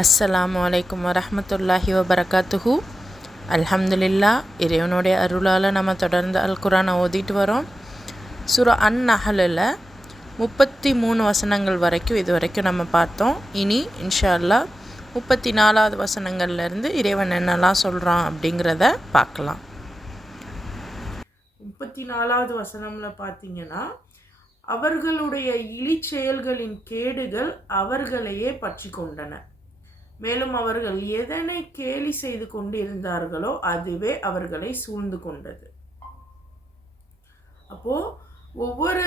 அஸ்ஸலாமு அலைக்கும் வரஹ்மத்துல்லாஹி வபரகாத்துஹு. அல்ஹம்துலில்லா, இறைவனுடைய அருளால் நம்ம தொடர்ந்து அல் குரானை ஓதிட்டு வரோம். சூரா அன்-நஹ்லில் 33 வசனங்கள் வரைக்கும் இது வரைக்கும் நம்ம பார்த்தோம். இனி இன்ஷா அல்லாஹ் 34வது வசனங்கள்லேருந்து இறைவன் என்னெல்லாம் சொல்கிறான் அப்படிங்கிறத பார்க்கலாம். 34வது வசனமில் பார்த்தீங்கன்னா, அவர்களுடைய இழி செயல்களின் கேடுகள் அவர்களையே பற்றி கொண்டன. மேலும் அவர்கள் எதனை கேலி செய்து கொண்டிருந்தார்களோ அதுவே அவர்களை சூழ்ந்து கொண்டது. அப்போ ஒவ்வொரு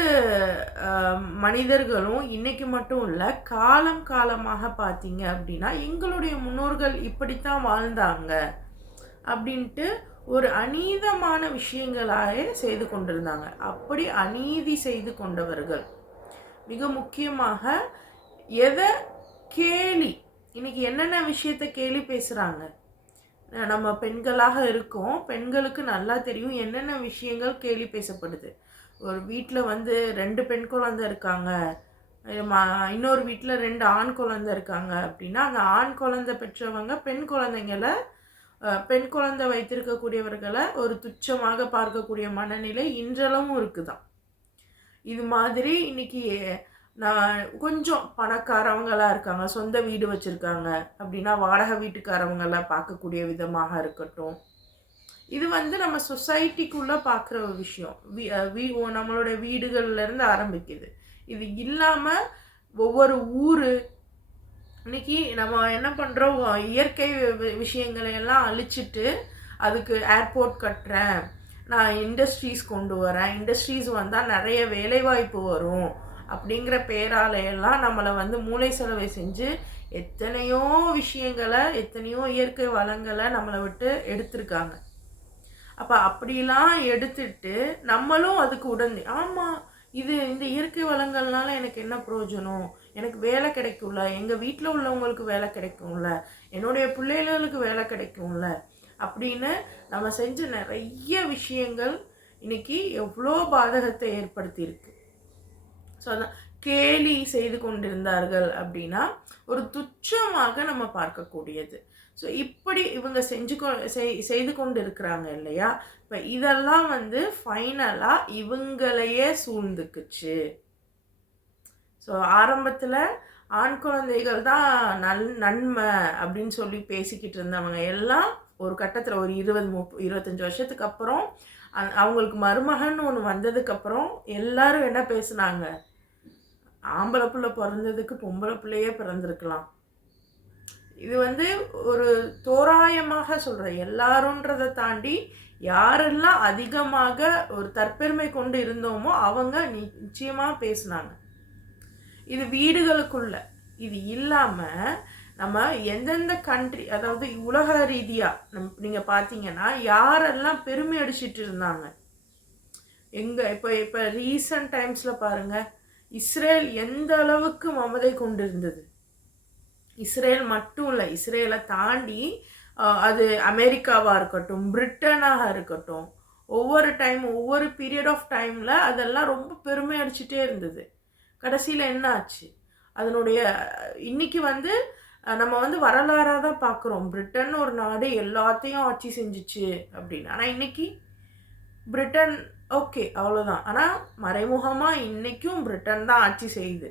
மனிதர்களும் இன்னைக்கு மட்டும் இல்லை, காலம் காலமாக பார்த்தீங்க அப்படின்னா எங்களுடைய முன்னோர்கள் இப்படித்தான் வாழ்ந்தாங்க அப்படின்ட்டு ஒரு அநீதமான விஷயங்களாக செய்து கொண்டிருந்தாங்க. அப்படி அநீதி செய்து கொண்டவர்கள் மிக முக்கியமாக எதை கேலி, இன்னைக்கு என்னென்ன விஷயத்த கேலி பேசுகிறாங்க. நம்ம பெண்களாக இருக்கோம், பெண்களுக்கு நல்லா தெரியும் என்னென்ன விஷயங்கள் கேலி பேசப்படுது. ஒரு வீட்டில் 2 பெண் குழந்தை இருக்காங்க, இன்னொரு வீட்டில் 2 ஆண் குழந்தை இருக்காங்க அப்படின்னா அந்த ஆண் குழந்தை பெற்றவங்க பெண் குழந்தை வைத்திருக்கக்கூடியவர்களை ஒரு துச்சமாக பார்க்கக்கூடிய மனநிலை இன்றளவும் இருக்குதான். இது மாதிரி இன்னைக்கு நான் கொஞ்சம் பணக்காரவங்களாக இருக்காங்க, சொந்த வீடு வச்சுருக்காங்க அப்படின்னா வாடகை வீட்டுக்காரவங்களை பார்க்கக்கூடிய விதமாக இருக்கட்டும். இது நம்ம சொசைட்டிக்குள்ளே பார்க்குற ஒரு விஷயம். நம்மளோட வீடுகள்லேருந்து ஆரம்பிக்குது. இது இல்லாமல் ஒவ்வொரு ஊர் இன்னைக்கு நம்ம என்ன பண்ணுறோம், இயற்கை விஷயங்களை எல்லாம் அழிச்சிட்டு அதுக்கு ஏர்போர்ட் கட்டுறேன், நான் இண்டஸ்ட்ரீஸ் கொண்டு வரேன், இண்டஸ்ட்ரீஸ் வந்தால் நிறைய வேலைவாய்ப்பு வரும் அப்படிங்கிற பேராலையெல்லாம் நம்மளை மூளை செலவை செஞ்சு எத்தனையோ விஷயங்களை, எத்தனையோ இயற்கை வளங்களை நம்மளை விட்டு எடுத்திருக்காங்க. அப்போ அப்படிலாம் எடுத்துட்டு நம்மளும் அதுக்கு உடனே ஆமாம் இந்த இயற்கை வளங்கள்னால எனக்கு என்ன பிரயோஜனம், எனக்கு வேலை கிடைக்கும்ல, எங்கள் வீட்டில் உள்ளவங்களுக்கு வேலை கிடைக்கும்ல, என்னுடைய பிள்ளைகளுக்கு வேலை கிடைக்கும்ல அப்படின்னு நம்ம செஞ்ச நிறைய விஷயங்கள் இன்னைக்கு எவ்வளோ பாதகத்தை ஏற்படுத்தியிருக்கு. ஸோ அதான் கேலி செய்து கொண்டிருந்தார்கள் அப்படின்னா ஒரு துச்சமாக நம்ம பார்க்கக்கூடியது. ஸோ இப்படி இவங்க செய்து கொண்டு இருக்கிறாங்க இல்லையா. இப்போ இதெல்லாம் ஃபைனலாக இவங்களையே சூழ்ந்துக்குச்சு. ஸோ ஆரம்பத்தில் ஆண் குழந்தைகள் தான் நன்மை அப்படின்னு சொல்லி பேசிக்கிட்டு இருந்தவங்க எல்லாம் ஒரு கட்டத்தில் ஒரு 20-25 வருஷத்துக்கு அப்புறம் அவங்களுக்கு மருமகன் ஒன்று வந்ததுக்கப்புறம் எல்லாரும் என்ன பேசுனாங்க, ஆம்பளை பிள்ளை பிறந்ததுக்கு பொம்பளை பிள்ளையே பிறந்திருக்கலாம். இது ஒரு தோராயமாக சொல்கிறேன், எல்லாருன்றதை தாண்டி யாரெல்லாம் அதிகமாக ஒரு தற்பெருமை கொண்டு இருந்தோமோ அவங்க நிச்சயமாக பேசுனாங்க. இது வீடுகளுக்குள்ள. இது இல்லாமல் நம்ம எந்தெந்த கண்ட்ரி, அதாவது உலக ரீதியாக நீங்கள் பார்த்தீங்கன்னா யாரெல்லாம் பெருமை அடிச்சிட்டு இருந்தாங்க. இப்போ ரீசன்ட் டைம்ஸில் பாருங்கள், இஸ்ரேல் எந்த அளவுக்கு மமதை கொண்டு இருந்தது. இஸ்ரேல் மட்டும் இல்லை, இஸ்ரேலை தாண்டி அது அமெரிக்காவாக இருக்கட்டும், பிரிட்டனாக இருக்கட்டும், ஒவ்வொரு பீரியட் ஆஃப் டைமில் அதெல்லாம் ரொம்ப பெருமை அடிச்சுட்டே இருந்தது. கடைசியில் என்ன ஆச்சு, அதனுடைய இன்னைக்கு நம்ம வரலாறாக தான் பார்க்குறோம். பிரிட்டன் ஒரு நாடு எல்லாத்தையும் ஆட்சி செஞ்சிச்சு அப்படின்னு. ஆனால் இன்னைக்கு பிரிட்டன் ஓகே அவ்வளோதான். ஆனால் மறைமுகமாக இன்றைக்கும் பிரிட்டன் தான் ஆட்சி செய்யுது.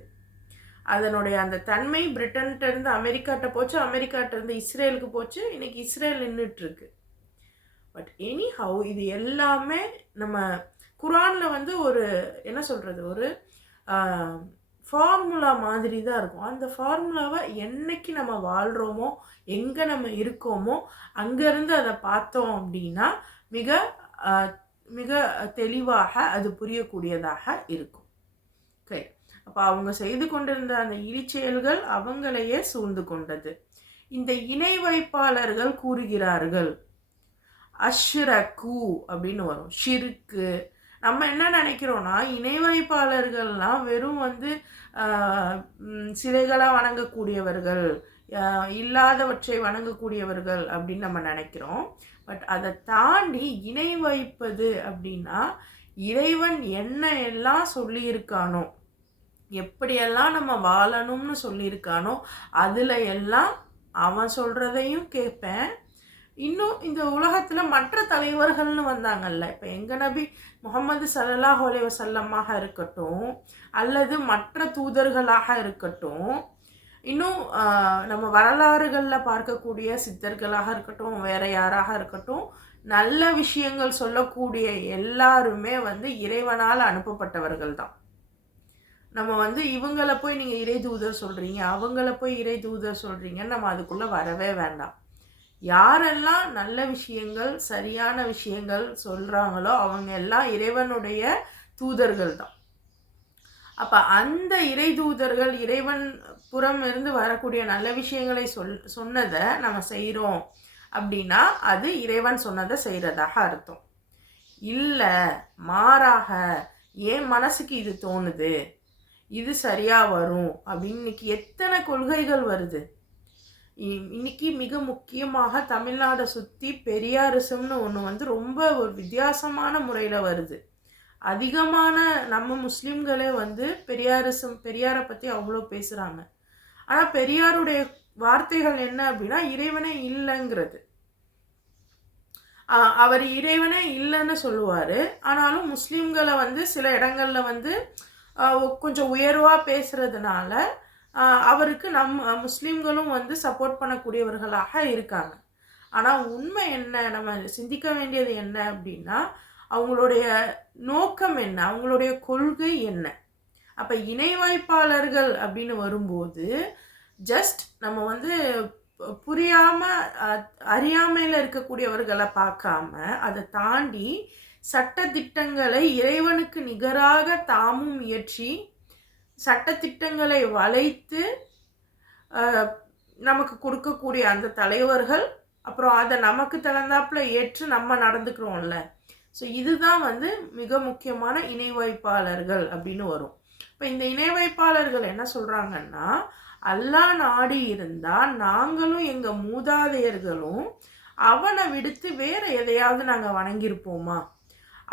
அதனுடைய அந்த தன்மை பிரிட்டன்கிட்டருந்து அமெரிக்காட்ட போச்சு, அமெரிக்காட்டிருந்து இஸ்ரேலுக்கு போச்சு, இன்றைக்கி இஸ்ரேல் நின்றுட்டுருக்கு. பட் எனிஹவ் இது எல்லாமே நம்ம குரானில் ஒரு என்ன சொல்கிறது, ஒரு ஃபார்முலா மாதிரி தான் இருக்கும். அந்த ஃபார்முலாவை என்னைக்கு நம்ம வாழ்கிறோமோ, எங்கே நம்ம இருக்கோமோ அங்கேருந்து அதை பார்த்தோம் அப்படின்னா மிக மிக தெளிவாக அது புரியக்கூடியதாக இருக்கும். ஓகே, அப்போ அவங்க செய்து கொண்டிருந்த அந்த இழிச்செயல்கள் அவங்களையே சூழ்ந்து கொண்டது. இந்த இணை வைப்பாளர்கள் கூறுகிறார்கள், அஷ்ரகு அப்படின்னு வரும், ஷிருக்கு. நம்ம என்ன நினைக்கிறோன்னா இணை வைப்பாளர்கள்லாம் வெறும் சிலைகளாக வணங்கக்கூடியவர்கள், இல்லாதவற்றை வணங்கக்கூடியவர்கள் அப்படின்னு நம்ம நினைக்கிறோம். பட் அதை தாண்டி இணை வைப்பது அப்படின்னா இறைவன் என்ன எல்லாம் சொல்லியிருக்கானோ, எப்படியெல்லாம் நம்ம வாழணும்னு சொல்லியிருக்கானோ அதில் எல்லாம் அவன் சொல்கிறதையும் கேட்பேன். இன்னும் இந்த உலகத்தில் மற்ற தலைவர்கள்னு வந்தாங்கல்ல, இப்போ எங்கள் நபி முகமது ஸல்லல்லாஹு அலைஹி வஸல்லமாக இருக்கட்டும், அல்லது மற்ற தூதர்களாக இருக்கட்டும், இன்னும் நம்ம வரலாறுகளில் பார்க்கக்கூடிய சித்தர்களாக இருக்கட்டும், வேற யாராக இருக்கட்டும், நல்ல விஷயங்கள் சொல்லக்கூடிய எல்லாருமே வந்து இறைவனால் அனுப்பப்பட்டவர்கள் தான். நம்ம இவங்கள போய் நீங்கள் இறை தூதர் சொல்கிறீங்க, அவங்கள போய் இறை தூதர் சொல்கிறீங்கன்னு நம்ம அதுக்குள்ளே வரவே வேண்டாம். யாரெல்லாம் நல்ல விஷயங்கள் சரியான விஷயங்கள் சொல்கிறாங்களோ அவங்க எல்லாம் இறைவனுடைய தூதர்கள் தான். அப்போ அந்த இறை தூதர்கள் இறைவன் புறம் இருந்து வரக்கூடிய நல்ல விஷயங்களை சொன்னதை நம்ம செய்கிறோம் அப்படின்னா அது இறைவன் சொன்னதை செய்கிறதாக அர்த்தம். இல்லை மாறாக என் மனசுக்கு இது தோணுது, இது சரியாக வரும் அப்படின்னு இன்னைக்கு எத்தனை கொள்கைகள் வருது. இன்னைக்கு மிக முக்கியமாக தமிழ்நாடை சுற்றி பெரியாரிசம்னு ஒன்று ரொம்ப ஒரு வித்தியாசமான முறையில் வருது. அதிகமான நம்ம முஸ்லீம்களே பெரியாரை பற்றி அவ்வளோ பேசுகிறாங்க. ஆனால் பெரியாருடைய வார்த்தைகள் என்ன அப்படின்னா இறைவனே இல்லைங்கிறது. அவர் இறைவனே இல்லைன்னு சொல்லுவார். ஆனாலும் முஸ்லீம்களை சில இடங்களில் கொஞ்சம் உயர்வாக பேசுகிறதுனால அவருக்கு முஸ்லீம்களும் சப்போர்ட் பண்ணக்கூடியவர்களாக இருக்காங்க. ஆனால் உண்மை என்ன, நம்ம சிந்திக்க வேண்டியது என்ன அப்படின்னா அவங்களுடைய நோக்கம் என்ன, அவங்களுடைய கொள்கை என்ன. அப்போ இணை வைப்பாளர்கள் அப்படின்னு வரும்போது ஜஸ்ட் நம்ம புரியாமல் அறியாமையில் இருக்கக்கூடியவர்களை பார்க்காம அதை தாண்டி சட்டத்திட்டங்களை இறைவனுக்கு நிகராக தாமும் இயற்றி சட்டத்திட்டங்களை வளைத்து நமக்கு கொடுக்கக்கூடிய அந்த தலைவர்கள், அப்புறம் அதை நமக்கு தகுந்தாப்புல ஏற்று நம்ம நடந்துக்கிறோம்ல. ஸோ இதுதான் மிக முக்கியமான இணை வைப்பாளர்கள் அப்படின்னு வரும். இப்போ இந்த இணை வைப்பாளர்கள் என்ன சொல்கிறாங்கன்னா, அல்லாஹ் நாடி இருந்தால் நாங்களும் எங்கள் மூதாதையர்களும் அவனை விடுத்து வேற எதையாவது நாங்கள் வணங்கியிருப்போமா,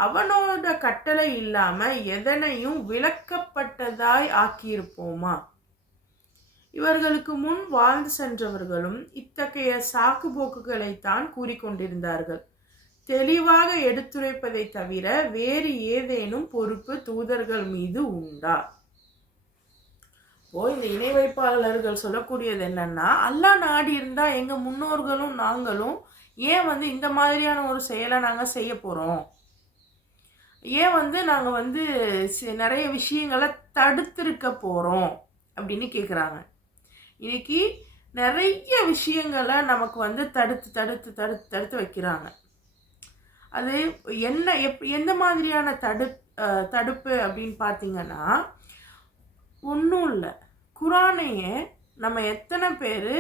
அவனோட கட்டளை இல்லாமல் எதனையும் விளக்கப்பட்டதாய் ஆக்கியிருப்போமா. இவர்களுக்கு முன் வாழ்ந்து சென்றவர்களும் இத்தகைய சாக்கு போக்குகளைத்தான் கூறிக்கொண்டிருந்தார்கள். தெளிவாக எடுத்துரைப்பதை தவிர வேறு ஏதேனும் பொறுப்பு தூதர்கள் மீது உண்டா? இந்த இணை வைப்பாளர்கள் சொல்லக்கூடியது என்னன்னா, அல்லாஹ் நாடி இருந்தா எங்க முன்னோர்களும் நாங்களும் ஏன் இந்த மாதிரியான ஒரு செயலை நாங்க செய்ய போறோம், ஏன் நாங்கள் நிறைய விஷயங்களை தடுத்திருக்க போகிறோம் அப்படின்னு கேட்குறாங்க. இன்னைக்கு நிறைய விஷயங்களை நமக்கு தடுத்து தடுத்து தடுத்து தடுத்து வைக்கிறாங்க. அது என்ன எந்த மாதிரியான தடுப்பு அப்படின்னு பார்த்தீங்கன்னா, ஒன்றும் இல்லை, குரானையே நம்ம எத்தனை பேர்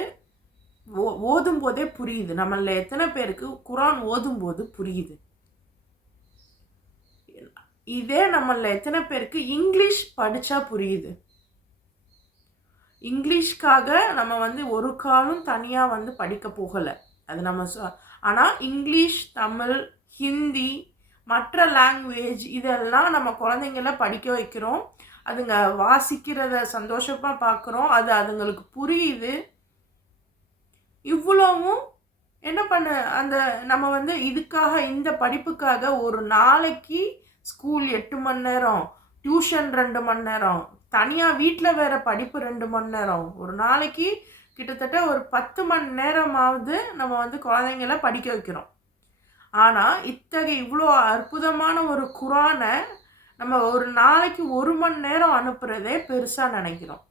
ஓதும் போதே புரியுது, நம்மள எத்தனை பேருக்கு குரான் ஓதும்போது புரியுது. இதே நம்மள எத்தனை பேருக்கு இங்கிலீஷ் படித்தா புரியுது. இங்கிலீஷ்காக நம்ம ஒரு காலம் தனியாக படிக்க போகலை, அது நம்ம ஆனால் இங்கிலீஷ், தமிழ், ஹிந்தி, மற்ற லாங்குவேஜ் இதெல்லாம் நம்ம குழந்தைங்கள படிக்க வைக்கிறோம். அதுங்க வாசிக்கிறத சந்தோஷமாக பார்க்குறோம், அது அதுங்களுக்கு புரியுது. இவ்வளவும் என்ன பண்ண அந்த நம்ம இதுக்காக இந்த படிப்புக்காக ஒரு நாளைக்கு ஸ்கூல் 8 மணி நேரம், டியூஷன் 2 மணி நேரம், தனியாக வீட்டில் வேறு படிப்பு 2 மணி நேரம், ஒரு நாளைக்கு கிட்டத்தட்ட ஒரு 10 மணி நேரமாவது நம்ம குழந்தைங்கள படிக்க வைக்கிறோம். ஆனால் இவ்வளோ அற்புதமான ஒரு குரானை நம்ம ஒரு நாளைக்கு 1 மணி நேரம் அனுப்புகிறதே பெருசாக நினைக்கிறோம்.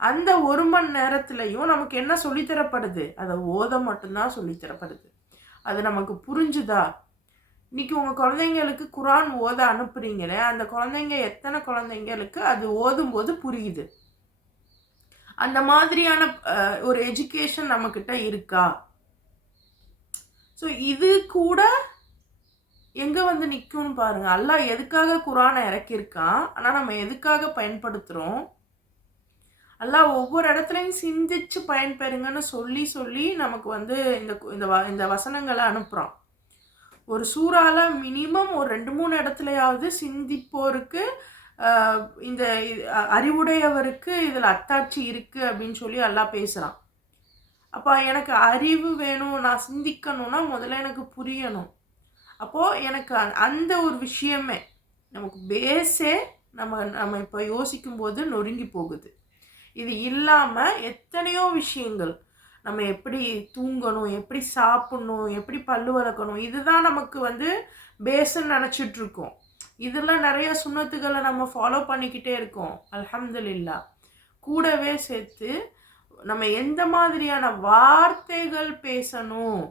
அந்த 1 மணி நேரத்துலையும் நமக்கு என்ன சொல்லித்தரப்படுது, அதை ஓத மட்டும்தான் சொல்லித்தரப்படுது. அது நமக்கு புரிஞ்சுதா? இன்றைக்கி உங்கள் குழந்தைங்களுக்கு குரான் ஓத அனுப்புகிறீங்களே, அந்த குழந்தைங்க எத்தனை குழந்தைங்களுக்கு அது ஓதும்போது புரியுது? அந்த மாதிரியான ஒரு எஜுகேஷன் நம்மக்கிட்ட இருக்கா? ஸோ இது கூட எங்கே நிற்கும்னு பாருங்கள். அல்லாஹ் எதுக்காக குரானை இறக்கியிருக்கான், ஆனால் நம்ம எதுக்காக பயன்படுத்துகிறோம்? அல்லாஹ் ஒவ்வொரு இடத்துலையும் சிந்திச்சு பயன்பெறுங்கன்னு சொல்லி சொல்லி நமக்கு இந்த வசனங்களை அனுப்புகிறான். ஒரு சூறால மினிமம் ஒரு 2-3 இடத்துலையாவது சிந்திப்போருக்கு இந்த அறிவுடையவருக்கு இதில் அத்தாட்சி இருக்குது அப்படின்னு சொல்லி அல்லாஹ் பேசுகிறான். அப்போ எனக்கு அறிவு வேணும், நான் சிந்திக்கணும்னா முதல்ல எனக்கு புரியணும். அப்போது எனக்கு அந்த ஒரு விஷயமே நமக்கு பேஸே நம்ம நம்ம இப்போ யோசிக்கும்போது நொறுங்கி போகுது. இது இல்லாமல் எத்தனையோ விஷயங்கள், நம்ம எப்படி தூங்கணும், எப்படி சாப்பிடணும், எப்படி பல்லு வளர்க்கணும், இதுதான் நமக்கு வந்து பேஸ்ன்னு நினச்சிட்ருக்கோம். இதில் நிறைய சுன்னத்துகளை நம்ம ஃபாலோ பண்ணிக்கிட்டே இருக்கோம், அல்ஹம்துலில்லாஹ். கூடவே சேர்த்து நம்ம எந்த மாதிரியான வார்த்தைகள் பேசணும்,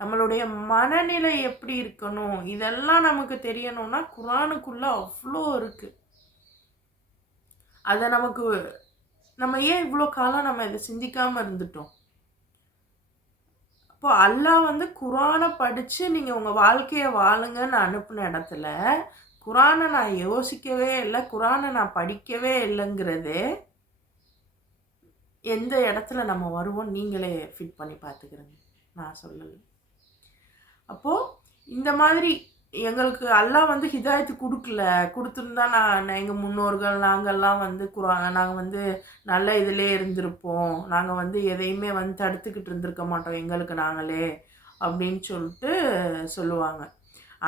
நம்மளுடைய மனநிலை எப்படி இருக்கணும், இதெல்லாம் நமக்கு தெரியணும்னா குர்ஆனுக்குள்ள அவ்வளோ இருக்கு. அதை நம்ம ஏன் இவ்வளோ காலம் நம்ம இதை சிந்திக்காமல் இருந்துட்டோம்? அப்போ அல்லாஹ் வந்து குர்ஆனை படித்து நீங்கள் உங்கள் வாழ்க்கையை வாழுங்கன்னு அனுப்பின இடத்துல குர்ஆனை நான் யோசிக்கவே இல்லை, குர்ஆனை நான் படிக்கவே இல்லைங்கிறது எந்த இடத்துல நம்ம வருவோம் நீங்களே ஃபிட் பண்ணி பார்த்துக்கிறேங்க, நான் சொல்லலை. அப்போது இந்த மாதிரி எங்களுக்கு அல்லாஹ் வந்து ஹிதாயத்து கொடுத்துருந்தா எங்கள் முன்னோர்கள் நாங்கள்லாம் வந்து நாங்கள் வந்து நல்ல இதிலே இருந்திருப்போம், நாங்கள் வந்து எதையுமே வந்து தடுத்துக்கிட்டு இருந்திருக்க மாட்டோம் எங்களுக்கு நாங்களே அப்படின்னு சொல்லிட்டு சொல்லுவாங்க.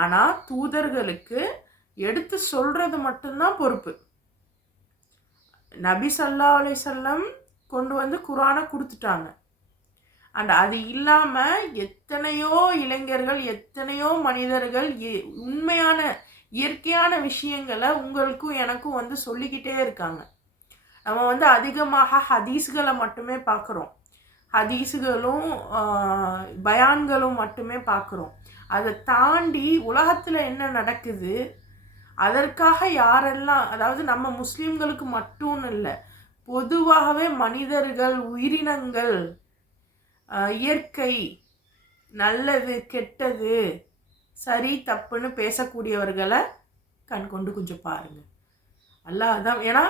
ஆனால் தூதர்களுக்கு எடுத்து சொல்கிறது மட்டும்தான் பொறுப்பு. நபி ஸல்லல்லாஹு அலைஹி வஸல்லம் கொண்டு வந்து குர்ஆனை கொடுத்துட்டாங்க. அண்ட் அது இல்லாமல் எத்தனையோ இளைஞர்கள், எத்தனையோ மனிதர்கள் உண்மையான இயற்கையான விஷயங்களை உங்களுக்கும் எனக்கும் வந்து சொல்லிக்கிட்டே இருக்காங்க. நம்ம வந்து அதிகமாக ஹதீஸ்களை மட்டுமே பார்க்குறோம், ஹதீஸுகளும் பயான்களும் மட்டுமே பார்க்குறோம். அதை தாண்டி உலகத்தில் என்ன நடக்குது, அதற்காக யாரெல்லாம், அதாவது நம்ம முஸ்லீம்களுக்கு மட்டும் இல்லை, பொதுவாகவே மனிதர்கள், உயிரினங்கள், இயற்கை, நல்லது கெட்டது, சரி தப்புன்னு பேசக்கூடியவர்களை கண் கொண்டு கொஞ்சம் பாருங்கள். அல்லாஹ் தான். ஏன்னா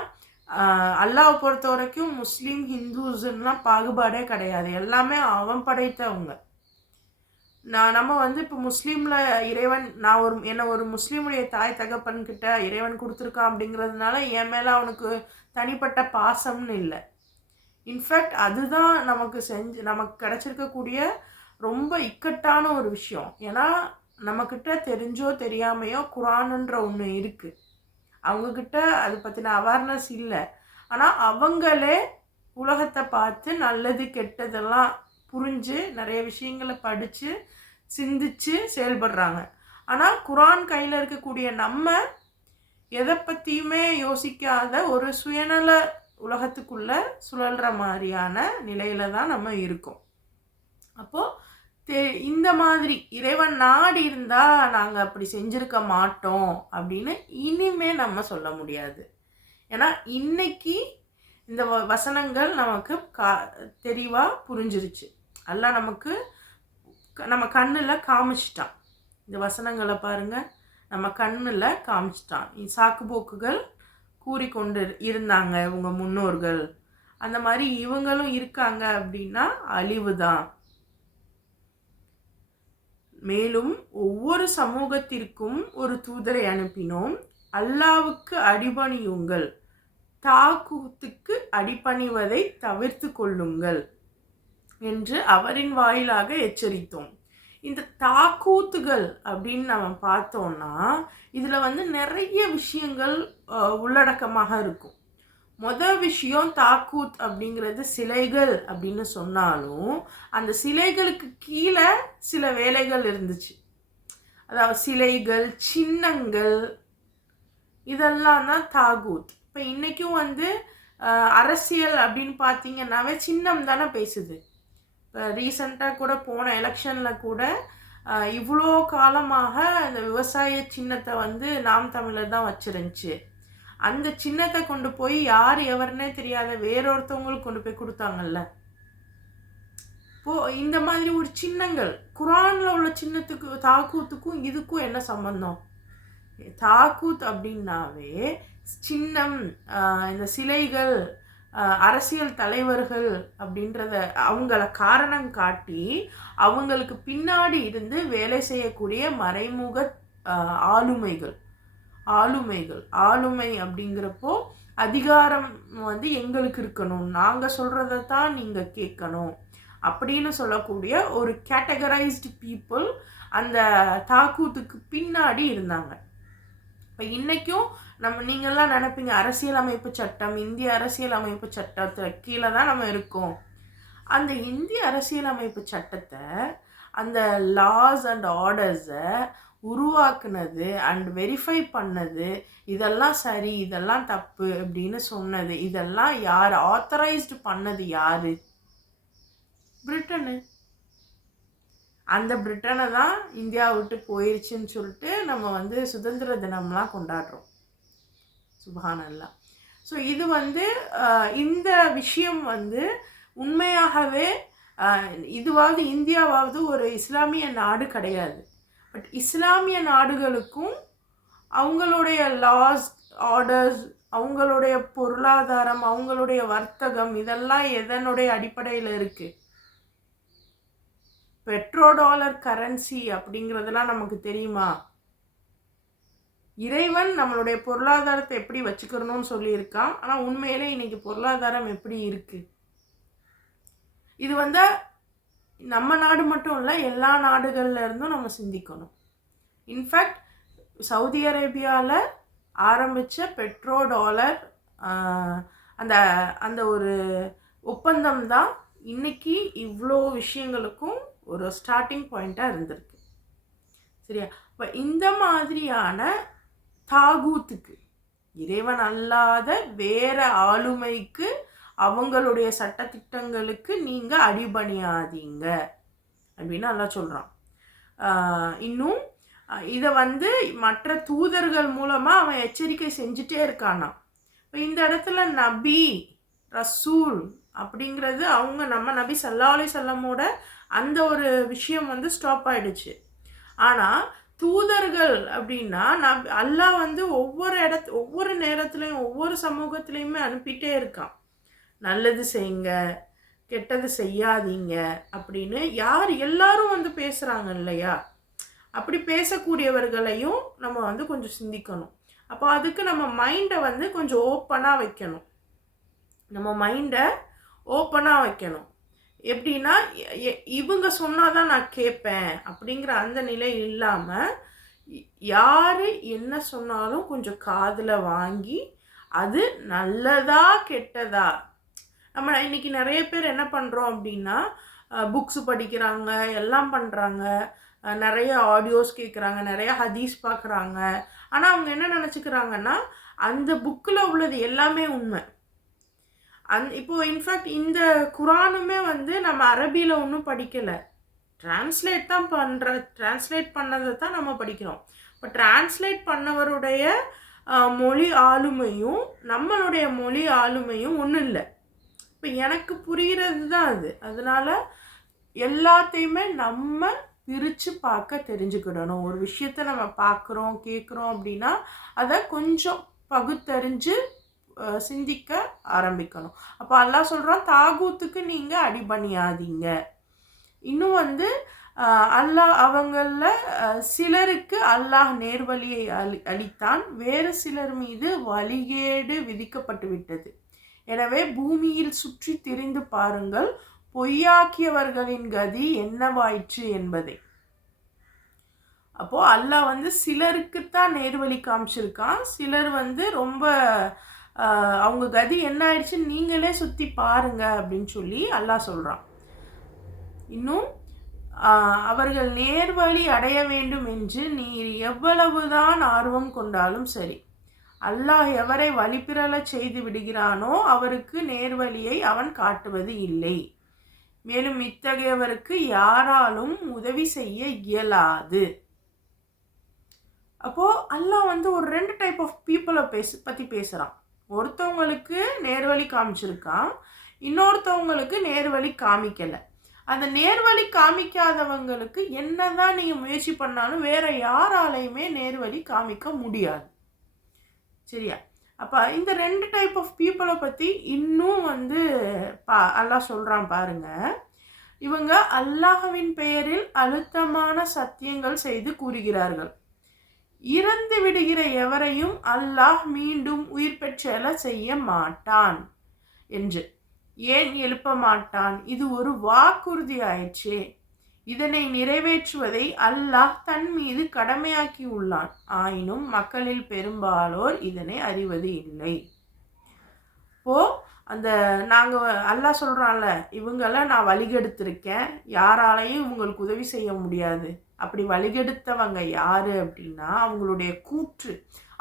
அல்லாஹ்வை பொறுத்த வரைக்கும் முஸ்லீம் ஹிந்துஸ்லாம் பாகுபாடே கிடையாது, எல்லாமே அவன் படைத்தவங்க. நம்ம வந்து இப்போ முஸ்லீமில் இறைவன், என்னை ஒரு முஸ்லீமுடைய தாய் தகப்பன்கிட்ட இறைவன் கொடுத்துருக்கான் அப்படிங்கிறதுனால என் மேலே அவனுக்கு தனிப்பட்ட பாசம்னு இல்லை. இன்ஃபேக்ட் அதுதான் நமக்கு கிடச்சிருக்கக்கூடிய ரொம்ப இக்கட்டான ஒரு விஷயம். ஏன்னா நம்மக்கிட்ட தெரிஞ்சோ தெரியாமையோ குர்ஆனுன்ற ஒன்று இருக்குது, அவங்கக்கிட்ட அதை பற்றின அவேர்னஸ் இல்லை. ஆனால் அவங்களே உலகத்தை பார்த்து நல்லது கெட்டதெல்லாம் புரிஞ்சு நிறைய விஷயங்களை படித்து சிந்திச்சு செயல்படுறாங்க. ஆனால் குர்ஆன் கையில் இருக்கக்கூடிய நம்ம எதை பற்றியுமே யோசிக்காத ஒரு சுயநல உலகத்துக்குள்ள சுழல்ற மாதிரியான நிலையில தான் நம்ம இருக்கோம். அப்போது இந்த மாதிரி இறைவன் நாடி இருந்தால் நாங்கள் அப்படி செஞ்சுருக்க மாட்டோம் அப்படின்னு இனிமே நம்ம சொல்ல முடியாது. ஏன்னா இன்னைக்கு இந்த வசனங்கள் நமக்கு தெளிவாக புரிஞ்சிருச்சு. அல்லாஹ் நமக்கு நம்ம கண்ணில் காமிச்சிட்டான். இந்த வசனங்களை பாருங்கள், நம்ம கண்ணில் காமிச்சிட்டான். சாக்கு போக்குகள் கூறிக்கொண்டு இருந்தாங்க உங்கள் முன்னோர்கள், அந்த மாதிரி இவங்களும் இருக்காங்க அப்படின்னா அழிவு தான். மேலும் ஒவ்வொரு சமூகத்திற்கும் ஒரு தூதரை அனுப்பினோம், அல்லாஹ்வுக்கு அடிபணியுங்கள், தாக்கூத்துக்கு அடிபணிவதை தவிர்த்து கொள்ளுங்கள் என்று அவரின் வாயிலாக எச்சரித்தோம். இந்த தாக்கூத்துகள் அப்படின்னு நம்ம பார்த்தோம்னா இதில் வந்து நிறைய விஷயங்கள் உள்ளடக்கமாக இருக்கும். மொதல் விஷயம், தாக்கூத் அப்படிங்கிறது சிலைகள் அப்படின்னு சொன்னாலும் அந்த சிலைகளுக்கு கீழே சில வேலைகள் இருந்துச்சு. அதாவது சிலைகள், சின்னங்கள், இதெல்லாம் தான் தாகூத். இப்போ இன்றைக்கும் வந்து அரசியல் அப்படின்னு பார்த்தீங்கன்னாவே சின்னம் தானே பேசுது. இப்போ ரீசெண்டாக கூட போன எலெக்ஷனில் கூட இவ்வளோ காலமாக இந்த விவசாய சின்னத்தை வந்து நாம் தமிழர் தான் வச்சிருந்துச்சு. அந்த சின்னத்தை கொண்டு போய் யார் எவருன்னே தெரியாத வேறொருத்தவங்களுக்கு கொண்டு போய் கொடுத்தாங்கல்ல. இப்போது இந்த மாதிரி ஒரு சின்னங்கள், குர்ஆனில் உள்ள சின்னத்துக்கு தாக்கூத்துக்கும் இதுக்கும் என்ன சம்பந்தம்? தாக்கூத் அப்படின்னாவே சின்னம், இந்த சிலைகள், அரசியல் தலைவர்கள் அப்படின்றத அவங்கள காரணம் காட்டி அவங்களுக்கு பின்னாடி இருந்து வேலை செய்யக்கூடிய மறைமுக ஆளுமை அப்படிங்கிறப்போ அதிகாரம் வந்து எங்களுக்கு இருக்கணும், நாங்கள் சொல்கிறத தான் நீங்கள் கேட்கணும், அப்படின்னு சொல்லக்கூடிய ஒரு கேட்டகரைஸ்டு பீப்புள் அந்த தாக்கூத்துக்கு பின்னாடி இருந்தாங்க. இப்போ இன்றைக்கும் நீங்கள்லாம் நினைப்பீங்க அரசியலமைப்பு சட்டம், இந்திய அரசியலமைப்பு சட்டத்தில் கீழே தான் நம்ம இருக்கோம். அந்த இந்திய அரசியலமைப்பு சட்டத்தை, அந்த லாஸ் அண்ட் ஆர்டர்ஸை உருவாக்குனது அண்ட் வெரிஃபை பண்ணது, இதெல்லாம் சரி இதெல்லாம் தப்பு அப்படின்னு சொன்னது, இதெல்லாம் யார் ஆத்தரைஸ்டு பண்ணது? யாரு? பிரிட்டனு. அந்த பிரிட்டனை தான் இந்தியா விட்டு போயிடுச்சுன்னு சொல்லிட்டு நம்ம சுதந்திர தினம்லாம் கொண்டாடுறோம். சுப்ஹானல்லாஹ். ஸோ இது இந்த விஷயம் உண்மையாகவே இதுவாவது இந்தியாவாவது ஒரு இஸ்லாமிய நாடு கிடையாது. பட் இஸ்லாமிய நாடுகளுக்கும் அவங்களுடைய லாஸ், ஆர்டர்ஸ், அவங்களுடைய பொருளாதாரம், அவங்களுடைய வர்த்தகம் இதெல்லாம் எதனுடைய அடிப்படையில் இருக்குது? பெட்ரோ டாலர் கரன்சி அப்படிங்கிறதுலாம் நமக்கு தெரியுமா? இறைவன் நம்மளுடைய பொருளாதாரத்தை எப்படி வச்சுக்கிறணும்னு சொல்லியிருக்கான். ஆனால் உண்மையிலே இன்னைக்கு பொருளாதாரம் எப்படி இருக்கு? இது நம்ம நாடு மட்டும் இல்லை, எல்லா நாடுகள்ல இருந்தும் நம்ம சிந்திக்கணும். இன்ஃபேக்ட் சவுதி அரேபியாவில் ஆரம்பித்த பெட்ரோ டாலர் அந்த அந்த ஒரு ஒப்பந்தம் தான் இன்னைக்கு இவ்வளோ விஷயங்களுக்கும் ஒரு ஸ்டார்டிங் பாயிண்ட்டாக இருந்திருக்கு. சரியா? இப்போ இந்த மாதிரியான தாகூத்துக்கு, இறைவன் அல்லாத வேற ஆளுமைக்கு, அவங்களுடைய சட்டத்திட்டங்களுக்கு நீங்கள் அடிபணியாதீங்க அப்படின்னு அல்லாஹ் சொல்கிறான். இன்னும் இதை மற்ற தூதர்கள் மூலமாக அவன் எச்சரிக்கை செஞ்சுட்டே இருக்கானா. இப்போ இந்த இடத்துல நபி, ரசூல் அப்படிங்கிறது நம்ம நபி ஸல்லல்லாஹு அலைஹி வஸல்லமோட அந்த ஒரு விஷயம் ஸ்டாப் ஆயிடுச்சு. ஆனால் தூதர்கள் அப்படின்னா அல்லாஹ் ஒவ்வொரு நேரத்துலையும் ஒவ்வொரு சமூகத்திலையுமே அனுப்பிட்டே இருக்கான். நல்லது செய்யுங்க, கெட்டது செய்யாதீங்க அப்படின்னு எல்லாரும் பேசுகிறாங்க இல்லையா? அப்படி பேசக்கூடியவர்களையும் நம்ம கொஞ்சம் சிந்திக்கணும். அப்போ அதுக்கு நம்ம மைண்டை கொஞ்சம் ஓப்பனாக வைக்கணும். நம்ம மைண்டை ஓப்பனாக வைக்கணும். எப்படின்னா இவங்க சொன்னாதான் நான் கேட்பேன் அப்படிங்கிற அந்த நிலை இல்லாமல், யார் என்ன சொன்னாலும் கொஞ்சம் காதில் வாங்கி அது நல்லதா கெட்டதா. நம்ம இன்னைக்கு நிறைய பேர் என்ன பண்ணுறோம் அப்படின்னா, புக்ஸ் படிக்கிறாங்க, எல்லாம் பண்ணுறாங்க, நிறைய ஆடியோஸ் கேட்குறாங்க, நிறைய ஹதீஸ் பார்க்குறாங்க. ஆனால் அவங்க என்ன நினச்சிக்கிறாங்கன்னா அந்த புக்கில் உள்ளது எல்லாமே உண்மை. இப்போது இன்ஃபேக்ட் இந்த குரானுமே நம்ம அரபியில் ஒன்றும் படிக்கலை, டிரான்ஸ்லேட் பண்ணதை தான் நம்ம படிக்கிறோம். இப்போ டிரான்ஸ்லேட் பண்ணவருடைய மொழி ஆளுமையும் நம்மளுடைய மொழி ஆளுமையும் ஒன்றும் இல்லை. இப்போ எனக்கு புரிகிறது தான் அது. அதனால் எல்லாத்தையுமே நம்ம பிரித்து பார்க்க தெரிஞ்சுக்கிடணும். ஒரு விஷயத்தை நம்ம பார்க்குறோம் கேட்குறோம் அப்படின்னா அதை கொஞ்சம் பகுத்தறிஞ்சு சிந்திக்க ஆரம்பிக்கணும். அப்போ அல்லாஹ் சொல்கிறான், தாகூத்துக்கு நீங்கள் அடிபணியாதீங்க. இன்னும் அல்லாஹ் அவங்களில் சிலருக்கு அல்லாஹ் நேர்வழியை அளித்தான், வேறு சிலர் மீது வழிகேடு விதிக்கப்பட்டு விட்டது. எனவே பூமியில் சுற்றி திரிந்து பாருங்கள், பொய்யாக்கியவர்களின் கதி என்னவாயிற்று என்பதை. அப்போ அல்லாஹ் சிலருக்குத்தான் நேர்வழி காமிச்சிருக்கான். சிலர் ரொம்ப அவங்க கதி என்ன ஆயிடுச்சுன்னு நீங்களே சுற்றி பாருங்க அப்படின்னு சொல்லி அல்லாஹ் சொல்கிறான். இன்னும் அவர்கள் நேர்வழி அடைய வேண்டும் என்று நீ எவ்வளவுதான் ஆர்வம் கொண்டாலும் சரி, அல்லாஹ் எவரை வழிபிறல செய்து விடுகிறானோ அவருக்கு நேர்வழியை அவன் காட்டுவது இல்லை. மேலும் இத்தகையவருக்கு யாராலும் உதவி செய்ய இயலாது. அப்போது அல்லாஹ் ஒரு 2 டைப் ஆஃப் பீப்புளை பற்றி பேசுகிறான். ஒருத்தவங்களுக்கு நேர்வழி காமிச்சிருக்கான், இன்னொருத்தவங்களுக்கு நேர்வழி காமிக்கலை. அந்த நேர்வழி காமிக்காதவங்களுக்கு என்னதான் நீங்கள் முயற்சி பண்ணாலும் வேற யாராலையுமே நேர்வழி காமிக்க முடியாது. சரியா? அப்போ இந்த 2 டைப் ஆஃப் பீப்புளை பற்றி இன்னும் அல்லாஹ் சொல்கிறான் பாருங்க. இவங்க அல்லாஹ்வின் பெயரில் அழுத்தமான சத்தியங்கள் செய்து கூறுகிறார்கள். இறந்து விடுகிற எவரையும் அல்லாஹ் மீண்டும் உயிர் பெற்றெழ செய்ய மாட்டான் என்று. ஏன் எழுப்ப மாட்டான்? இது ஒரு வாக்குறுதி ஆயிற்றே. இதனை நிறைவேற்றுவதை அல்லாஹ் தன் மீது கடமையாக்கி உள்ளான். ஆயினும் மக்களில் பெரும்பாலோர் இதனை அறிவது இல்லை. இப்போ அந்த நாங்கள் அல்லாஹ் சொல்கிறான்ல, இவங்கெல்லாம் நான் வழிகெடுத்திருக்கேன், யாராலையும் இவங்களுக்கு உதவி செய்ய முடியாது. அப்படி வழிகெடுத்தவங்க யார் அப்படின்னா, அவங்களுடைய கூற்று,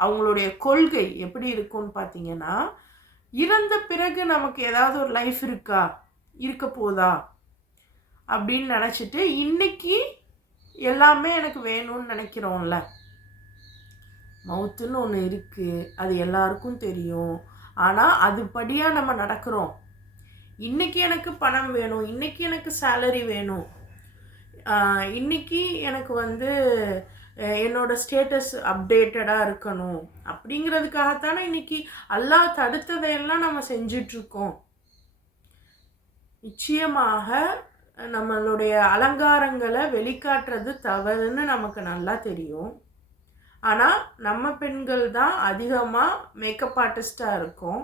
அவங்களுடைய கொள்கை எப்படி இருக்கும்னு பார்த்தீங்கன்னா, இறந்த பிறகு நமக்கு ஏதாவது ஒரு லைஃப் இருக்கா, இருக்க போதா அப்படின்னு நினச்சிட்டு இன்னைக்கு எல்லாமே எனக்கு வேணும்னு நினைக்கிறோம்ல. மவுத்துன்னு ஒன்று இருக்குது, அது எல்லாருக்கும் தெரியும். ஆனால் அதுபடியாக நம்ம நடக்கிறோம். இன்றைக்கி எனக்கு பணம் வேணும், இன்றைக்கி எனக்கு சேலரி வேணும், இன்றைக்கி எனக்கு என்னோடய ஸ்டேட்டஸ் அப்டேட்டடாக இருக்கணும் அப்படிங்கிறதுக்காகத்தானே இன்றைக்கி அல்லாஹ் தடுத்ததையெல்லாம் நம்ம செஞ்சிட்ருக்கோம். நிச்சயமாக நம்மளுடைய அலங்காரங்களை வெளிக்காட்டுறது தவறுன்னு நமக்கு நல்லா தெரியும். ஆனால் நம்ம பெண்கள் தான் அதிகமாக மேக்கப் ஆர்டிஸ்டாக இருக்கோம்.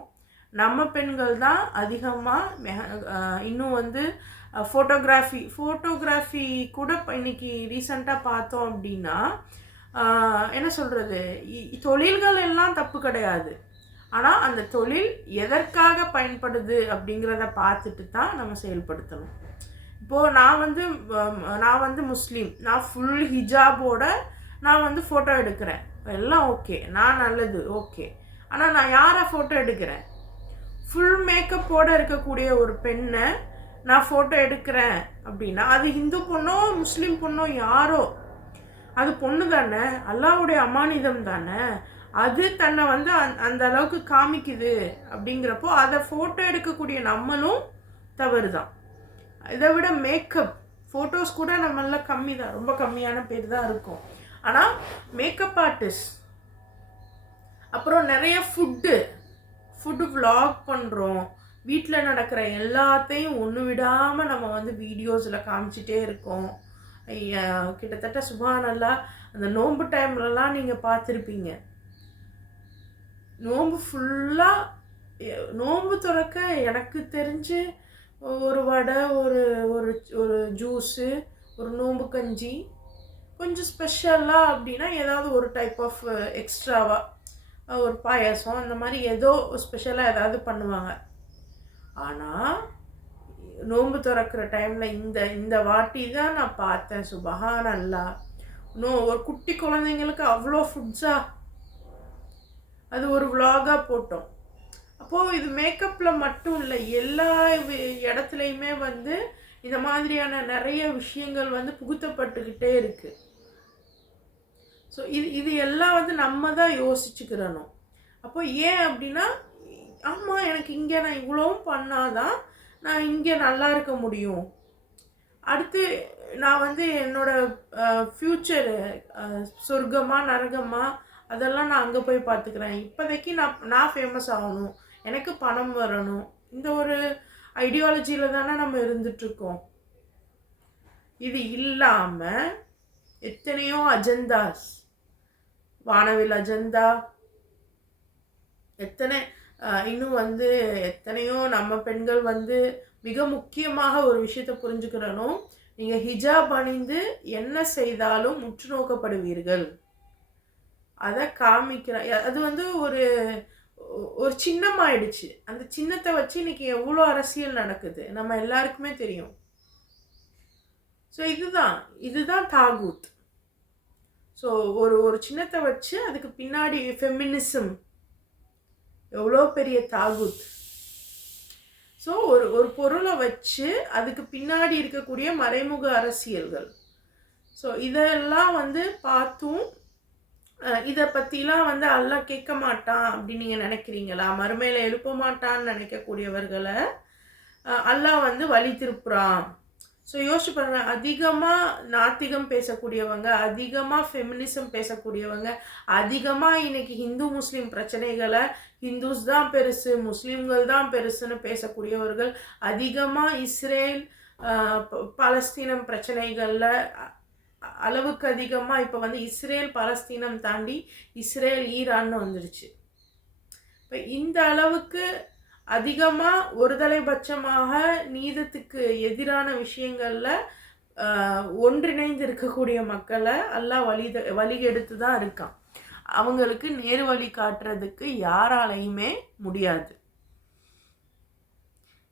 நம்ம பெண்கள் தான் அதிகமாக இன்னும் ஃபோட்டோகிராஃபி கூட இன்னைக்கு ரீசண்டாக பார்த்தோம் அப்படின்னா, என்ன சொல்கிறது, தொழில்கள் எல்லாம் தப்பு கிடையாது. ஆனால் அந்த தொழில் எதற்காக பயன்படுது அப்படிங்கிறத பார்த்துட்டு தான் நம்ம செயல்படுத்தணும். இப்போது நான் வந்து முஸ்லீம், நான் ஃபுல் ஹிஜாபோட நான் ஃபோட்டோ எடுக்கிறேன், எல்லாம் ஓகே, நான் நல்லது ஓகே. ஆனால் நான் யாரை ஃபோட்டோ எடுக்கிறேன்? ஃபுல் மேக்கப்போடு இருக்கக்கூடிய ஒரு பெண்ணை நான் ஃபோட்டோ எடுக்கிறேன் அப்படின்னா, அது இந்து பொண்ணோ முஸ்லீம் பொண்ணோ யாரோ, அது பொண்ணு தானே, அல்லாஹ்வுடைய அமானிதம் தானே. அது தன்னை அந்த அளவுக்கு காமிக்குது அப்படிங்கிறப்போ அதை ஃபோட்டோ எடுக்கக்கூடிய நம்மளும் தவறு தான். இதை விட மேக்கப் ஃபோட்டோஸ் கூட நம்மள கம்மி தான், ரொம்ப கம்மியான பேர் தான் இருக்கும். ஆனால் மேக்கப் ஆர்டிஸ்ட், அப்புறம் நிறைய ஃபுட்டு vlog பண்ணுறோம். வீட்டில் நடக்கிற எல்லாத்தையும் ஒன்று விடாமல் நம்ம வீடியோஸில் காமிச்சிட்டே இருக்கோம். கிட்டத்தட்ட சுப்ஹானல்லாஹ், அந்த நோன்பு டைம்லலாம் நீங்கள் பார்த்துருப்பீங்க, நோன்பு ஃபுல்லாக நோன்பு திறக்க எனக்கு தெரிஞ்சு ஒரு வடை, ஒரு ஒரு ஜூஸு, ஒரு நோன்பு கஞ்சி, கொஞ்சம் ஸ்பெஷலாக அப்படின்னா ஏதாவது ஒரு டைப் ஆஃப் எக்ஸ்ட்ராவாக ஒரு பாயாசம், அந்த மாதிரி ஏதோ ஸ்பெஷலாக ஏதாவது பண்ணுவாங்க. ஆனால் நோன்பு திறக்கிற டைமில் இந்த வாட்டி தான் நான் பார்த்தேன், சுப்ஹானல்லாஹ், ஒரு குட்டி குழந்தைங்களுக்கு அவ்வளோ ஃபுட்ஸா, அது ஒரு vlog-ஆ போட்டோம். அப்போது இது மேக்கப்பில் மட்டும் இல்லை, எல்லா இடத்துலையுமே இந்த மாதிரியான நிறைய விஷயங்கள் புகுத்தப்பட்டுக்கிட்டே இருக்குது. ஸோ இது எல்லாம் நம்ம தான் யோசிச்சுக்கிறணும். அப்போ ஏன் அப்படின்னா, ஆமாம், எனக்கு இங்கே நான் இவ்வளவும் பண்ணாதான் நான் இங்கே நல்லா இருக்க முடியும். அடுத்து நான் என்னோட ஃப்யூச்சரு சொர்க்கமா நரகமா அதெல்லாம் நான் அங்கே போய் பார்த்துக்கிறேன். இப்போதைக்கு நான் ஃபேமஸ் ஆகணும், எனக்கு பணம் வரணும், இந்த ஒரு ஐடியாலஜியில் தானே நம்ம இருந்துகிட்ருக்கோம். இது இல்லாமல் எத்தனையோ அஜெண்டாஸ், வானவில் அஜெண்டா, இன்னும் எத்தனையோ நம்ம பெண்கள் மிக முக்கியமாக ஒரு விஷயத்தை புரிஞ்சுக்கிறணும். நீங்கள் ஹிஜாப் அணிந்து என்ன செய்தாலும் முற்று நோக்கப்படுவீர்கள். அதை காமிக்கிற அது ஒரு ஒரு சின்னமாயிடுச்சு. அந்த சின்னத்தை வச்சு இன்னைக்கு எவ்வளோ அரசியல் நடக்குது நம்ம எல்லாருக்குமே தெரியும். ஸோ இதுதான் தாகூத். ஸோ ஒரு சின்னத்தை வச்சு அதுக்கு பின்னாடி ஃபெமினிசம் எவ்வளோ பெரிய தாகூத். ஸோ ஒரு பொருளை வச்சு அதுக்கு பின்னாடி இருக்கக்கூடிய மறைமுக அரசியல்கள். ஸோ இதெல்லாம் பார்த்தும் இதை பற்றிலாம் அல்லாஹ் கேட்க மாட்டான் அப்படின்னு நீங்கள் நினைக்கிறீங்களா? மறுமையில் எழுப்ப மாட்டான்னு நினைக்கக்கூடியவர்களை அல்லாஹ் வழி திருப்புறான். ஸோ யோசிச்சு பாருங்க, அதிகமாக நாத்திகம் பேசக்கூடியவங்க, அதிகமாக ஃபெமினிசம் பேசக்கூடியவங்க, அதிகமாக இன்னைக்கு ஹிந்து முஸ்லீம் பிரச்சனைகளை ஹிந்துஸ் தான் பெருசு, முஸ்லீம்கள் தான் பெருசுன்னு பேசக்கூடியவர்கள், அதிகமாக இஸ்ரேல் பாலஸ்தீனம் பிரச்சனைகளில் அளவுக்கு அதிகமாக இப்போ இஸ்ரேல் பாலஸ்தீனம் தாண்டி இஸ்ரேல் ஈரான்னு வந்துடுச்சு. இப்போ இந்த அளவுக்கு அதிகமாக ஒருதலைபட்சமாக நீதத்துக்கு எதிரான விஷயங்களில் ஒன்றிணைந்து இருக்கக்கூடிய மக்களை எல்லாம் வழிகெடுத்து தான் இருக்கான். அவங்களுக்கு நேர் வழி காட்டுறதுக்கு யாராலையுமே முடியாது.